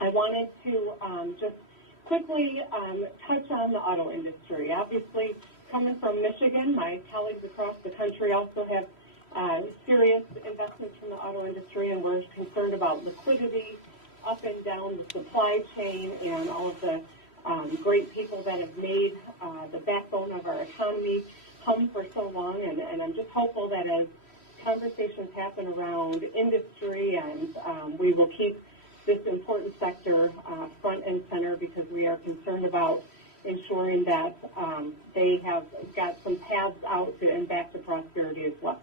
I wanted to just quickly touch on the auto industry. Obviously, coming from Michigan, my colleagues across the country also have serious investments in the auto industry, and we're concerned about liquidity up and down the supply chain and all of the great people that have made the backbone of our economy hum for so long. And I'm just hopeful that as conversations happen around industry, and we will keep this important sector front and center, because we are concerned about ensuring that they have got some paths out to and back to prosperity as well.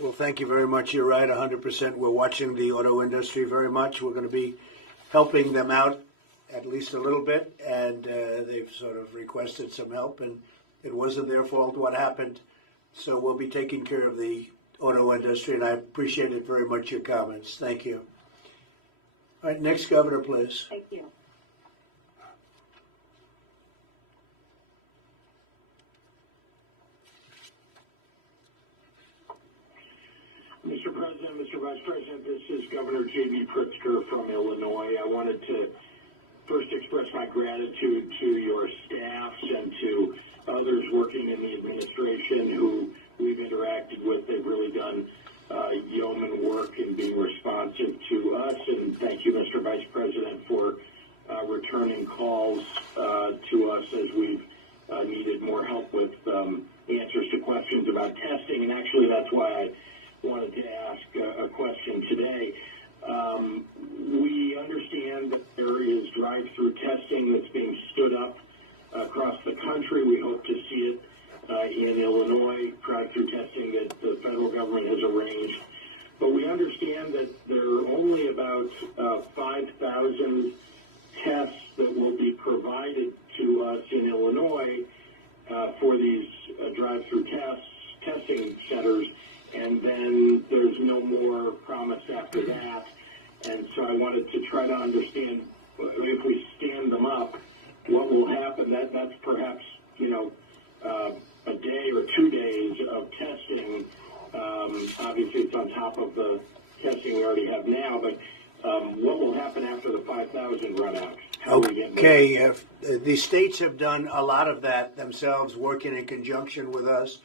Well, thank you very much. You're right, 100%. We're watching the auto industry very much. We're going to be helping them out at least a little bit, and they've sort of requested some help, and it wasn't their fault what happened. So we'll be taking care of the auto industry, and I appreciate it very much, your comments. Thank you. All right, next governor, please. Thank you. Mr. President, Mr. Vice President, this is Governor J.B. Pritzker from Illinois. I wanted to first express my gratitude to your staffs and to others working in the administration who we've interacted with. They've really done yeoman work in being responsive to us. And thank you, Mr. Vice President, for returning calls to us as we've needed more help with answers to questions about testing. And actually, that's why I wanted to ask a question today. We understand that there is drive-through testing that's being stood up across the country. We hope to see it in Illinois, drive-through testing that the federal government has arranged. But we understand that there are only about 5,000 tests that will be provided to us in Illinois for these drive-through testing centers, and then there's no more promise after that. And so I wanted to try to understand, if we stand them up, what will happen. That's perhaps, a day or 2 days of testing. Obviously, it's on top of the testing we already have now, but what will happen after the 5,000 run out? Okay, the states have done a lot of that themselves, working in conjunction with us.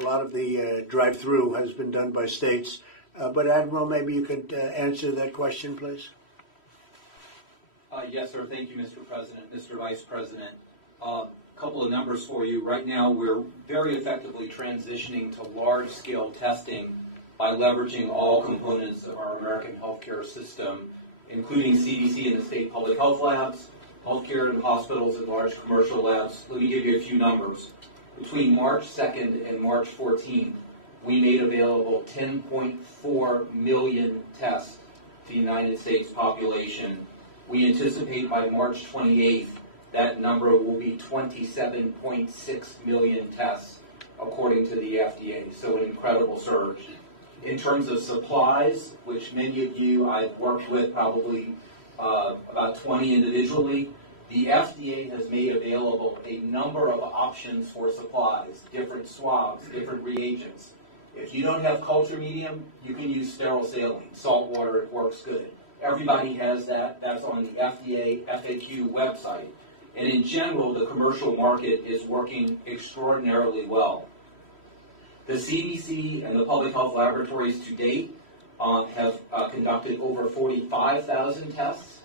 A lot of the drive-through has been done by states. But Admiral, maybe you could answer that question, please. Yes, sir. Thank you, Mr. President, Mr. Vice President. A couple of numbers for you. Right now, we're very effectively transitioning to large-scale testing by leveraging all components of our American healthcare system, including CDC and the state public health labs, healthcare and hospitals and large commercial labs. Let me give you a few numbers. Between March 2nd and March 14th, we made available 10.4 million tests to the United States population. We anticipate by March 28th that number will be 27.6 million tests, according to the FDA. So an incredible surge. In terms of supplies, which many of you I've worked with probably about 20 individually, the FDA has made available a number of options for supplies, different swabs, different reagents. If you don't have culture medium, you can use sterile saline. Salt water, it works good. Everybody has that. That's on the FDA FAQ website. And in general, the commercial market is working extraordinarily well. The CDC and the public health laboratories to date have conducted over 45,000 tests,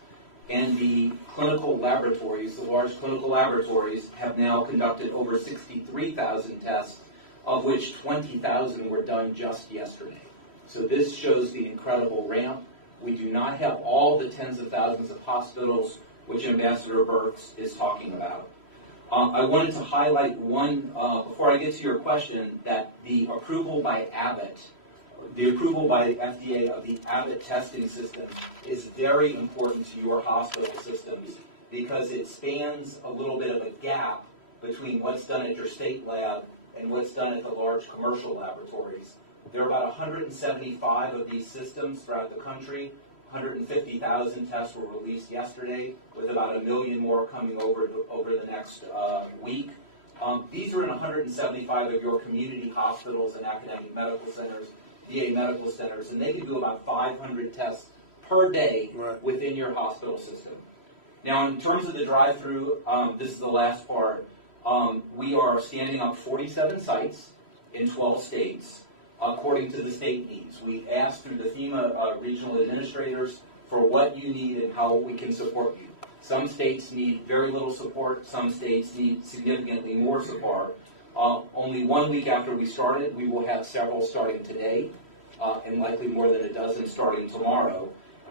and the clinical laboratories, the large clinical laboratories, have now conducted over 63,000 tests, of which 20,000 were done just yesterday. So this shows the incredible ramp. We do not have all the tens of thousands of hospitals which Ambassador Burks is talking about. I wanted to highlight one, before I get to your question, that the approval by Abbott, the approval by the FDA of the Abbott testing system is very important to your hospital systems because it spans a little bit of a gap between what's done at your state lab and what's done at the large commercial laboratories. There are about 175 of these systems throughout the country. 150,000 tests were released yesterday, with about 1 million more coming over the next week. These are in 175 of your community hospitals and academic medical centers, VA medical centers, and they can do about 500 tests per day within your hospital system. Now, in terms of the drive-through, this is the last part. We are standing up 47 sites in 12 states according to the state needs. We asked through the FEMA regional administrators for what you need and how we can support you. Some states need very little support. Some states need significantly more support. Only 1 week after we started, we will have several starting today, and likely more than a dozen starting tomorrow.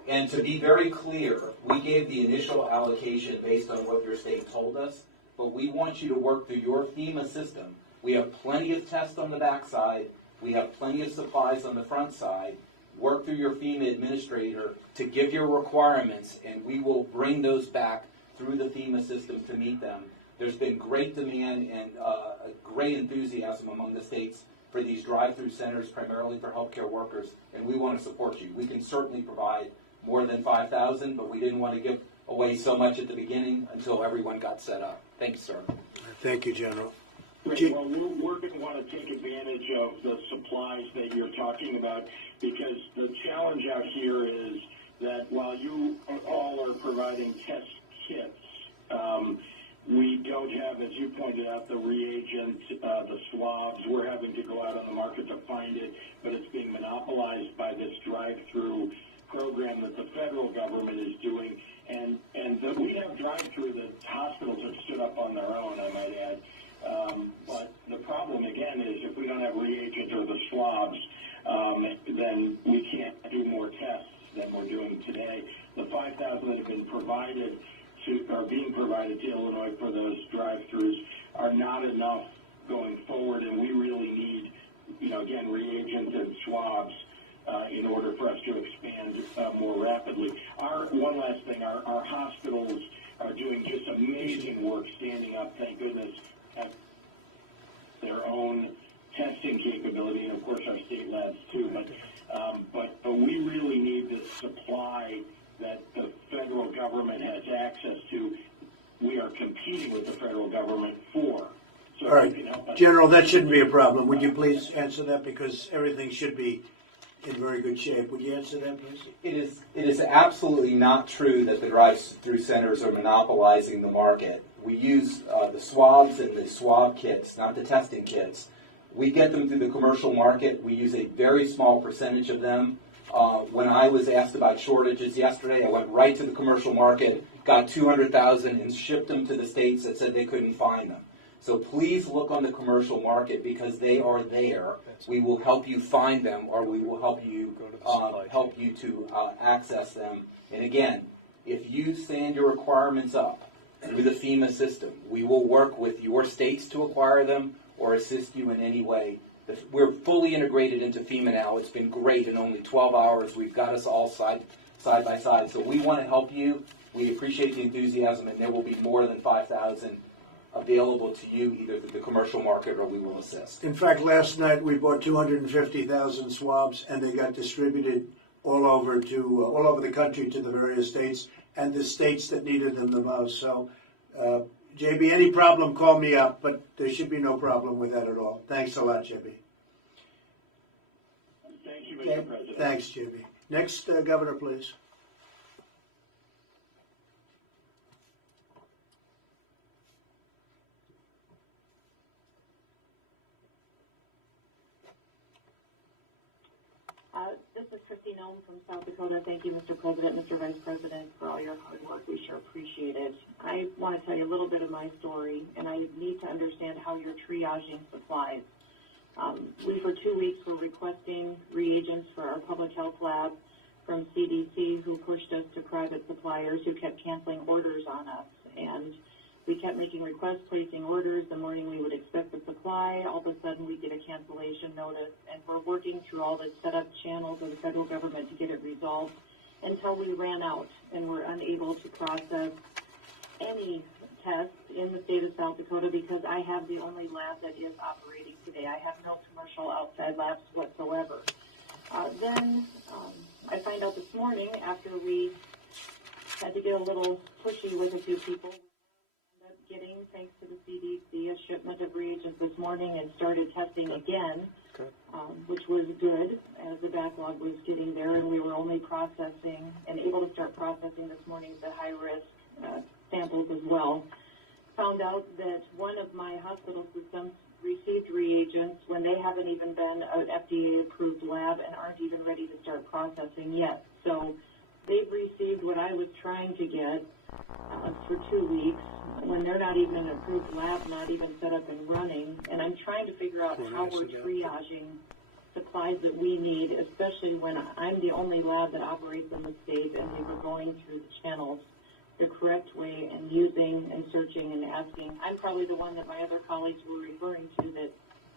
And to be very clear, we gave the initial allocation based on what your state told us, but we want you to work through your FEMA system. We have plenty of tests on the backside. We have plenty of supplies on the front side. Work through your FEMA administrator to give your requirements, and we will bring those back through the FEMA system to meet them. There's been great demand and great enthusiasm among the states for these drive-through centers, primarily for healthcare workers, and we want to support you. We can certainly provide more than 5,000, but we didn't want to give away so much at the beginning until everyone got set up. Thank you, sir. Thank you, General. Great. Well, we're going to want to take advantage of the supplies that you're talking about, because the challenge out here is that while you all are providing test kits, we don't have, as you pointed out, the reagent, the swabs. We're having to go out on the market to find it, but it's being monopolized by this drive-through program that the federal government is doing. And we have drive-through that hospitals have stood up on their own, I might add. But the problem, again, is if we don't have reagent or the swabs, then we can't do more tests than we're doing today. The 5,000 that have been provided are being provided to Illinois for those drive-throughs are not enough going forward, and we really need, again, reagents and swabs in order for us to expand more rapidly. One last thing, our hospitals are doing just amazing work standing up, thank goodness, at their own testing capability, and of course our state labs too. But we really need this supply that the federal government has access to. We are competing with the federal government for. So all right, General, that shouldn't be a problem. Would you please answer that, because everything should be in very good shape. Would you answer that, please? It is absolutely not true that the drive-through centers are monopolizing the market. We use the swabs and the swab kits, not the testing kits. We get them through the commercial market. We use a very small percentage of them. When I was asked about shortages yesterday, I went right to the commercial market, got 200,000, and shipped them to the states that said they couldn't find them. So please look on the commercial market, because they are there. We will help you find them, or we will help you to access them. And again, if you stand your requirements up through the FEMA system, we will work with your states to acquire them or assist you in any way. We're fully integrated into FEMA now. It's been great. In only 12 hours, we've got us all side by side. So we want to help you. We appreciate the enthusiasm, and there will be more than 5,000 available to you either through the commercial market or we will assist. In fact, last night we bought 250,000 swabs, and they got distributed all over the country to the various states and the states that needed them the most. So, JB, any problem, call me up, but there should be no problem with that at all. Thanks a lot, JB. Thank you, Mr. Okay. President. Thanks, Jimmy. Next, Governor, please. This is Christy Nome from South Dakota. Thank you, Mr. President, Mr. Vice President, for all your hard work. We sure appreciate it. I want to tell you a little bit of my story, and I need to understand how you're triaging supplies. We, for 2 weeks, were requesting reagents for our public health lab from CDC, who pushed us to private suppliers who kept canceling orders on us. And we kept making requests, placing orders. The morning we would expect the supply, all of a sudden we get a cancellation notice, and we're working through all the set-up channels of the federal government to get it resolved until we ran out and were unable to process any tests in the state of South Dakota because I have the only lab that is operating today. I have no commercial outside labs whatsoever. Then I find out this morning, after we had to get a little pushy with a few people, getting, thanks to the CDC, a shipment of reagents this morning and started testing again, which was good as the backlog was getting there, and we were only processing and able to start processing this morning the high-risk samples as well. Found out that one of my hospital systems received reagents when they haven't even been an FDA-approved lab and aren't even ready to start processing yet. So they've received what I was trying to get for 2 weeks when they're not even an approved lab, not even set up and running. And I'm trying to figure out how we're triaging supplies that we need, especially when I'm the only lab that operates in the state and we were going through the channels the correct way and using and searching and asking. I'm probably the one that my other colleagues were referring to that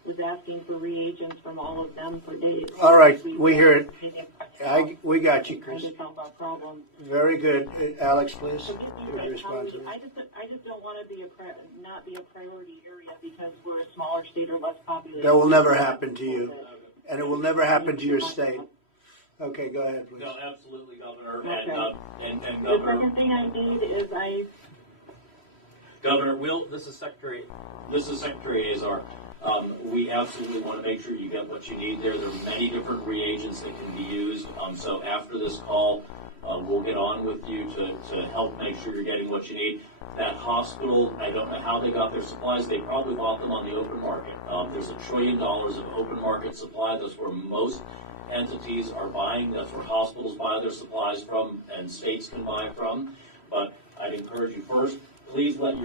was asking for reagents from all of them for days. All right, we hear it. We got you, Chris. Very good. Alex, please. Your response. I just don't want to not be a priority area because we're a smaller state or less populated. That will never happen to you, and it will never happen to your state. Okay, go ahead, please. No, absolutely, Governor. Okay. And The Governor. second thing I need is Governor, this is Secretary Azar. We absolutely want to make sure you get what you need there. There are many different reagents that can be used. So after this call, we'll get on with you to help make sure you're getting what you need. That hospital, I don't know how they got their supplies. They probably bought them on the open market. There's $1 trillion of open market supply. That's where most entities are buying. That's where hospitals buy their supplies from and states can buy from. But I'd encourage you first, please let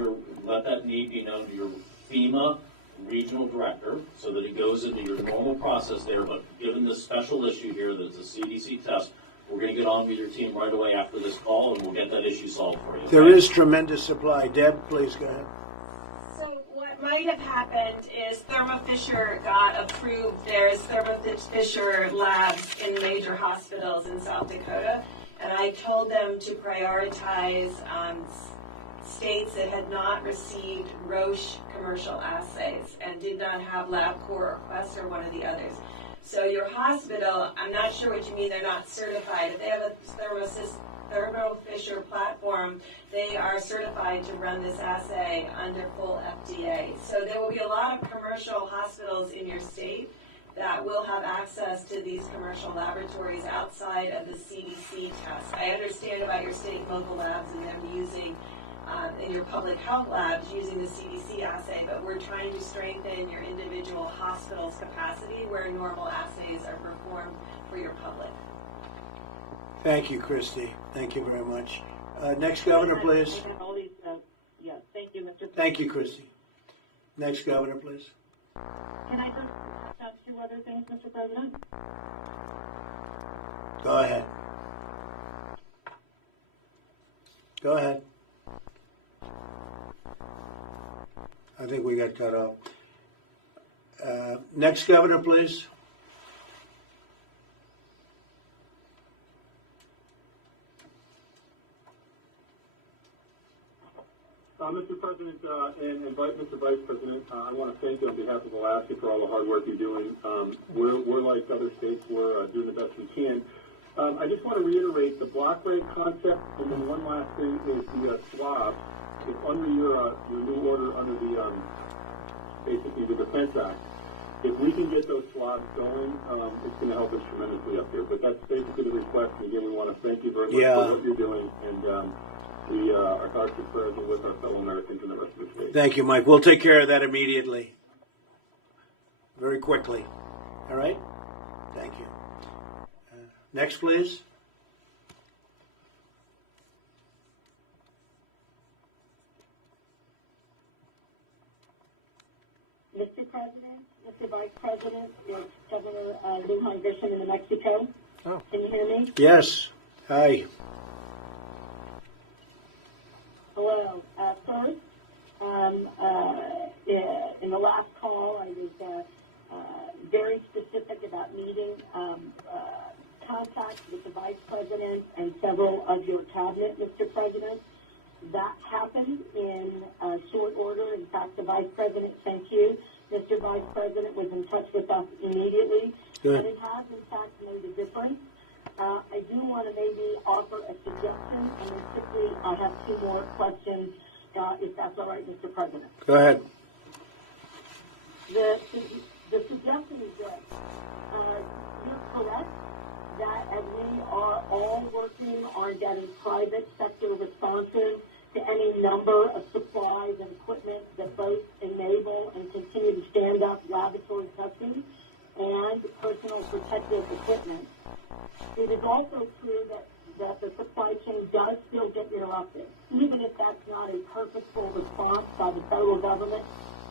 that need be known to your FEMA regional director so that it goes into your normal process there. But given this special issue here that's a CDC test, we're going to get on with your team right away after this call and we'll get that issue solved for you. There is tremendous supply. Deb, please go ahead. So what might have happened is Thermo Fisher got approved. There's Thermo Fisher labs in major hospitals in South Dakota, and I told them to prioritize states that had not received Roche commercial assays and did not have LabCorp or Quest or one of the others. So your hospital, I'm not sure what you mean they're not certified. If they have a Thermo Fisher platform, they are certified to run this assay under full FDA. So there will be a lot of commercial hospitals in your state that will have access to these commercial laboratories outside of the CDC tests. I understand about your state and local labs and them using in your public health labs using the CDC assay, but we're trying to strengthen your individual hospital's capacity where normal assays are performed for your public. Thank you, Christy. Thank you very much. Next governor, please. Yes, thank you, Mr. President. Thank you, Christy. Next governor, please. Can I just ask two other things, Mr. President? Go ahead. Go ahead. I think we got cut off. Next governor, please. Mr. President and Mr. Vice President, I want to thank you on behalf of Alaska for all the hard work you're doing. We're like other states, we're doing the best we can. I just want to reiterate the block rate concept, and then one last thing is the swab. It's under your new order under the basically the Defense Act. if we can get those slots going, it's going to help us tremendously up here. But that's basically the request. And again, we want to thank you very much for what you're doing, and our thoughts and prayers are with our fellow Americans and the rest of the state. Thank you, Mike. We'll take care of that immediately, very quickly. All right? Thank you. Next, please. Mr. President, Mr. Vice President, it's Governor Lujan Grisham in New Mexico. Oh. Can you hear me? Yes. Hi. Hello. First, in the last call, I was very specific about needing contact with the Vice President and several of your cabinet, Mr. President. That happened in short order. In fact, the Vice President, thank you, Mr. Vice President, was in touch with us immediately. Good. And it has, in fact, made a difference. I do want to maybe offer a suggestion, and then quickly I have two more questions, if that's all right, Mr. President. Go ahead. The suggestion is this. You're correct that as we are all working on getting private sector responses to any number of supplies and equipment that both enable and continue to stand up laboratory testing and personal protective equipment, it is also true that the supply chain does still get interrupted, even if that's not a purposeful response by the federal government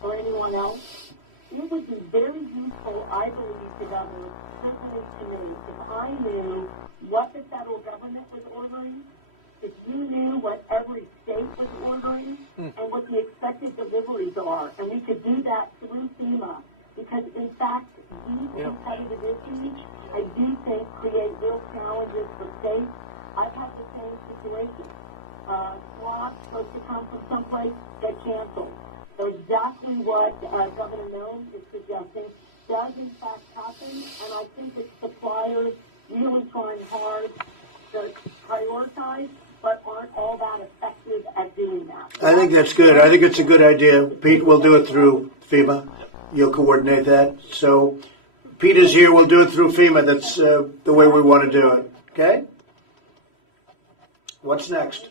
or anyone else. It would be very useful, I believe, to governors, simply to me, if I knew what the federal government was ordering, if you knew what every state was ordering, and what the expected deliveries are, and we could do that through FEMA, because in fact, these competitive issues, I do think, create real challenges for states. I've had the same situation. Swabs supposed to come from someplace get canceled. So exactly what Governor Milne is suggesting does in fact happen, and I think it's suppliers really trying hard to prioritize, but aren't all that effective at doing that. I think that's good. I think it's a good idea. Pete, we'll do it through FEMA. You'll coordinate that. So Pete is here. We'll do it through FEMA. That's the way we want to do it. Okay? What's next?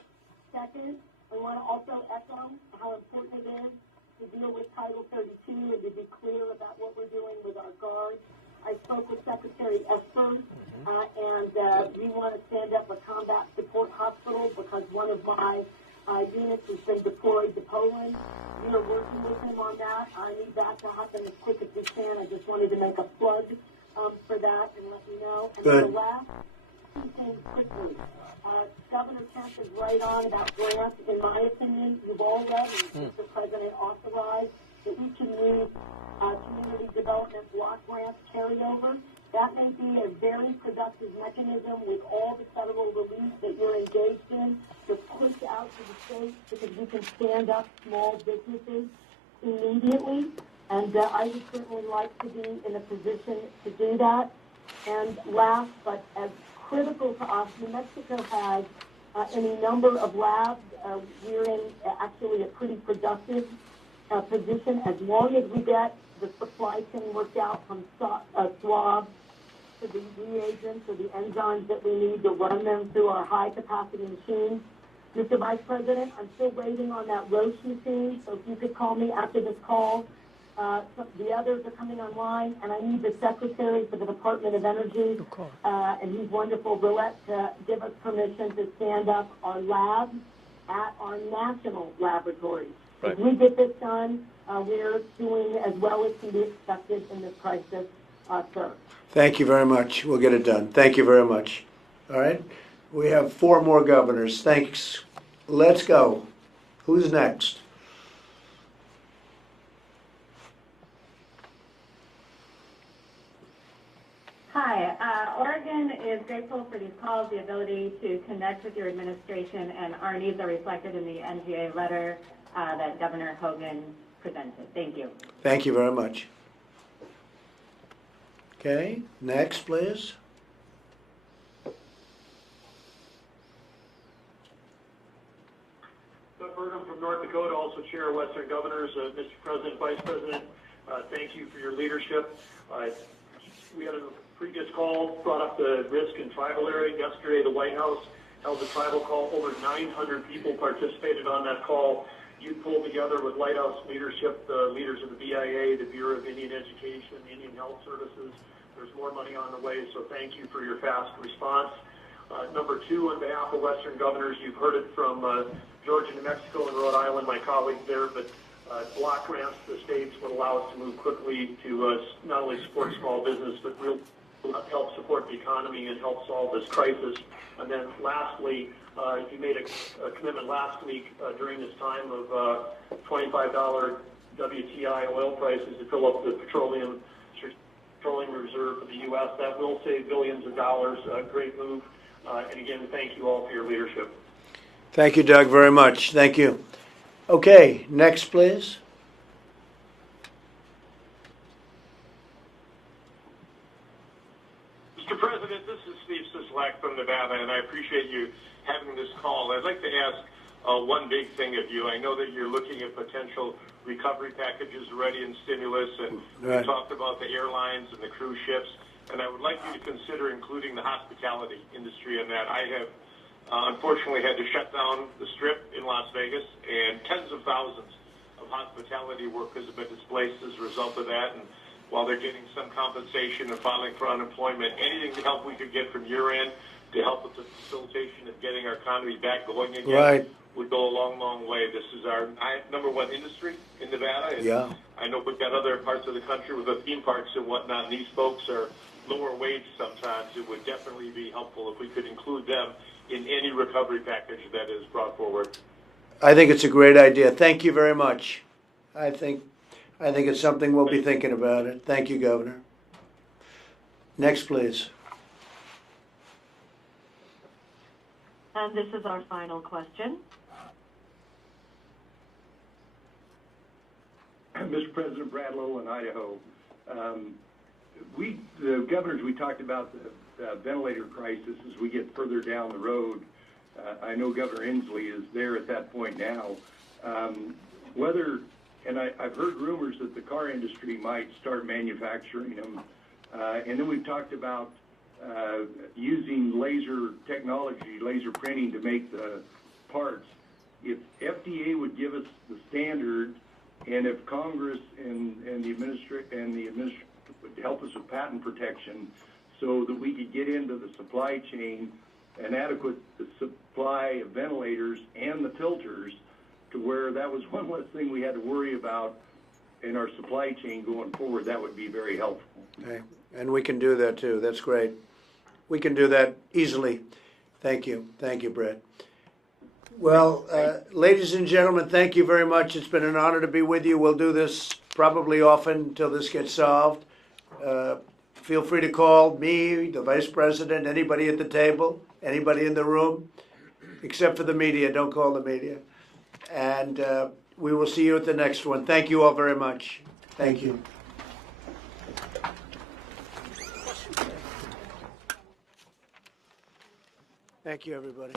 Second, I want to also echo how important it is to deal with Title 32 and to be clear about what we're doing with our guards. I spoke with Secretary Esper, and we want to stand up a combat support hospital because one of my units has been deployed to Poland. We are working with him on that. I need that to happen as quick as we can. I just wanted to make a plug for that and let you know. And Good. the last two things quickly. Governor Kemp is right on about grants. In my opinion, you've already, Mr. President, authorized that we can use community development block grants carryover. That may be a very productive mechanism with all the federal relief that you're engaged in to push out to the states because we can stand up small businesses immediately. And I would certainly like to be in a position to do that. And last, but as critical to us, New Mexico has any number of labs. We're in actually a pretty productive position as long as we get the supply chain worked out from swabs to the reagents or the enzymes that we need to run them through our high-capacity machines. Mr. Vice President, I'm still waiting on that Roche machine, so if you could call me after this call. The others are coming online, and I need the Secretary for the Department of Energy, and he's wonderful, Willett, to give us permission to stand up our labs at our national laboratories. Right. If we get this done, we're doing as well as can be expected in this crisis, sir. Thank you very much. We'll get it done. Thank you very much. All right. We have 4 more governors. Thanks. Let's go. Who's next? Hi. Oregon is grateful for these calls, the ability to connect with your administration, and our needs are reflected in the NGA letter that Governor Hogan presented. Thank you. Thank you very much. Okay, next, please. Doug Burgum from North Dakota, also chair of Western Governors. Mr. President, Vice President, Thank you for your leadership. We had a previous call, brought up the risk in tribal area. Yesterday, the White House held a tribal call. Over 900 people participated on that call. You pulled together with Lighthouse leadership, the leaders of the BIA, the Bureau of Indian Education, Indian Health Services. There's more money on the way, so thank you for your fast response. Number two, on behalf of Western governors, you've heard it from Georgia, New Mexico, and Rhode Island, my colleagues there, but block grants to the states would allow us to move quickly to not only support small business, but really help support the economy and help solve this crisis. And then lastly, you made a commitment last week during this time of $25 WTI oil prices to fill up the petroleum reserve for the U.S. That will save billions of dollars. Great move. And again, thank you all for your leadership. Thank you, Doug, very much. Thank you. Okay, next, please. Mr. President, this is Steve Sisolak from Nevada, and I appreciate you having this call. I'd like to ask one big thing of you. I know that you're looking at potential recovery packages already in stimulus, and we talked about the airlines and the cruise ships, and I would like you to consider including the hospitality industry in that. I have unfortunately had to shut down the Strip in Las Vegas, and tens of thousands of hospitality workers have been displaced as a result of that. And while they're getting some compensation and filing for unemployment, anything to help we could get from your end to help with the facilitation of getting our economy back going again would go a long, long way. This is our number one industry in Nevada. And I know we've got other parts of the country with the theme parks and whatnot, and these folks are lower wage sometimes. It would definitely be helpful if we could include them in any recovery package that is brought forward. I think it's a great idea. Thank you very much. I think it's something we'll be thinking about it. Thank you, Governor. Next, please. And this is our final question. Mr. President, Brad Lowell in Idaho. The governors, we talked about the ventilator crisis as we get further down the road. I know Governor Inslee is there at that point now. I've heard rumors that the car industry might start manufacturing them. And then we've talked about using laser technology, laser printing to make the parts. If FDA would give us the standard, and if Congress and the administration would help us with patent protection so that we could get into the supply chain an adequate supply of ventilators and the filters to where that was one less thing we had to worry about in our supply chain going forward, that would be very helpful. Okay. And we can do that too. That's great. We can do that easily. Thank you. Thank you, Brett. Well, ladies and gentlemen, thank you very much. It's been an honor to be with you. We'll do this probably often until this gets solved. Feel free to call me, the Vice President, anybody at the table, anybody in the room, except for the media. Don't call the media. And we will see you at the next one. Thank you all very much. Thank you. Thank you, everybody.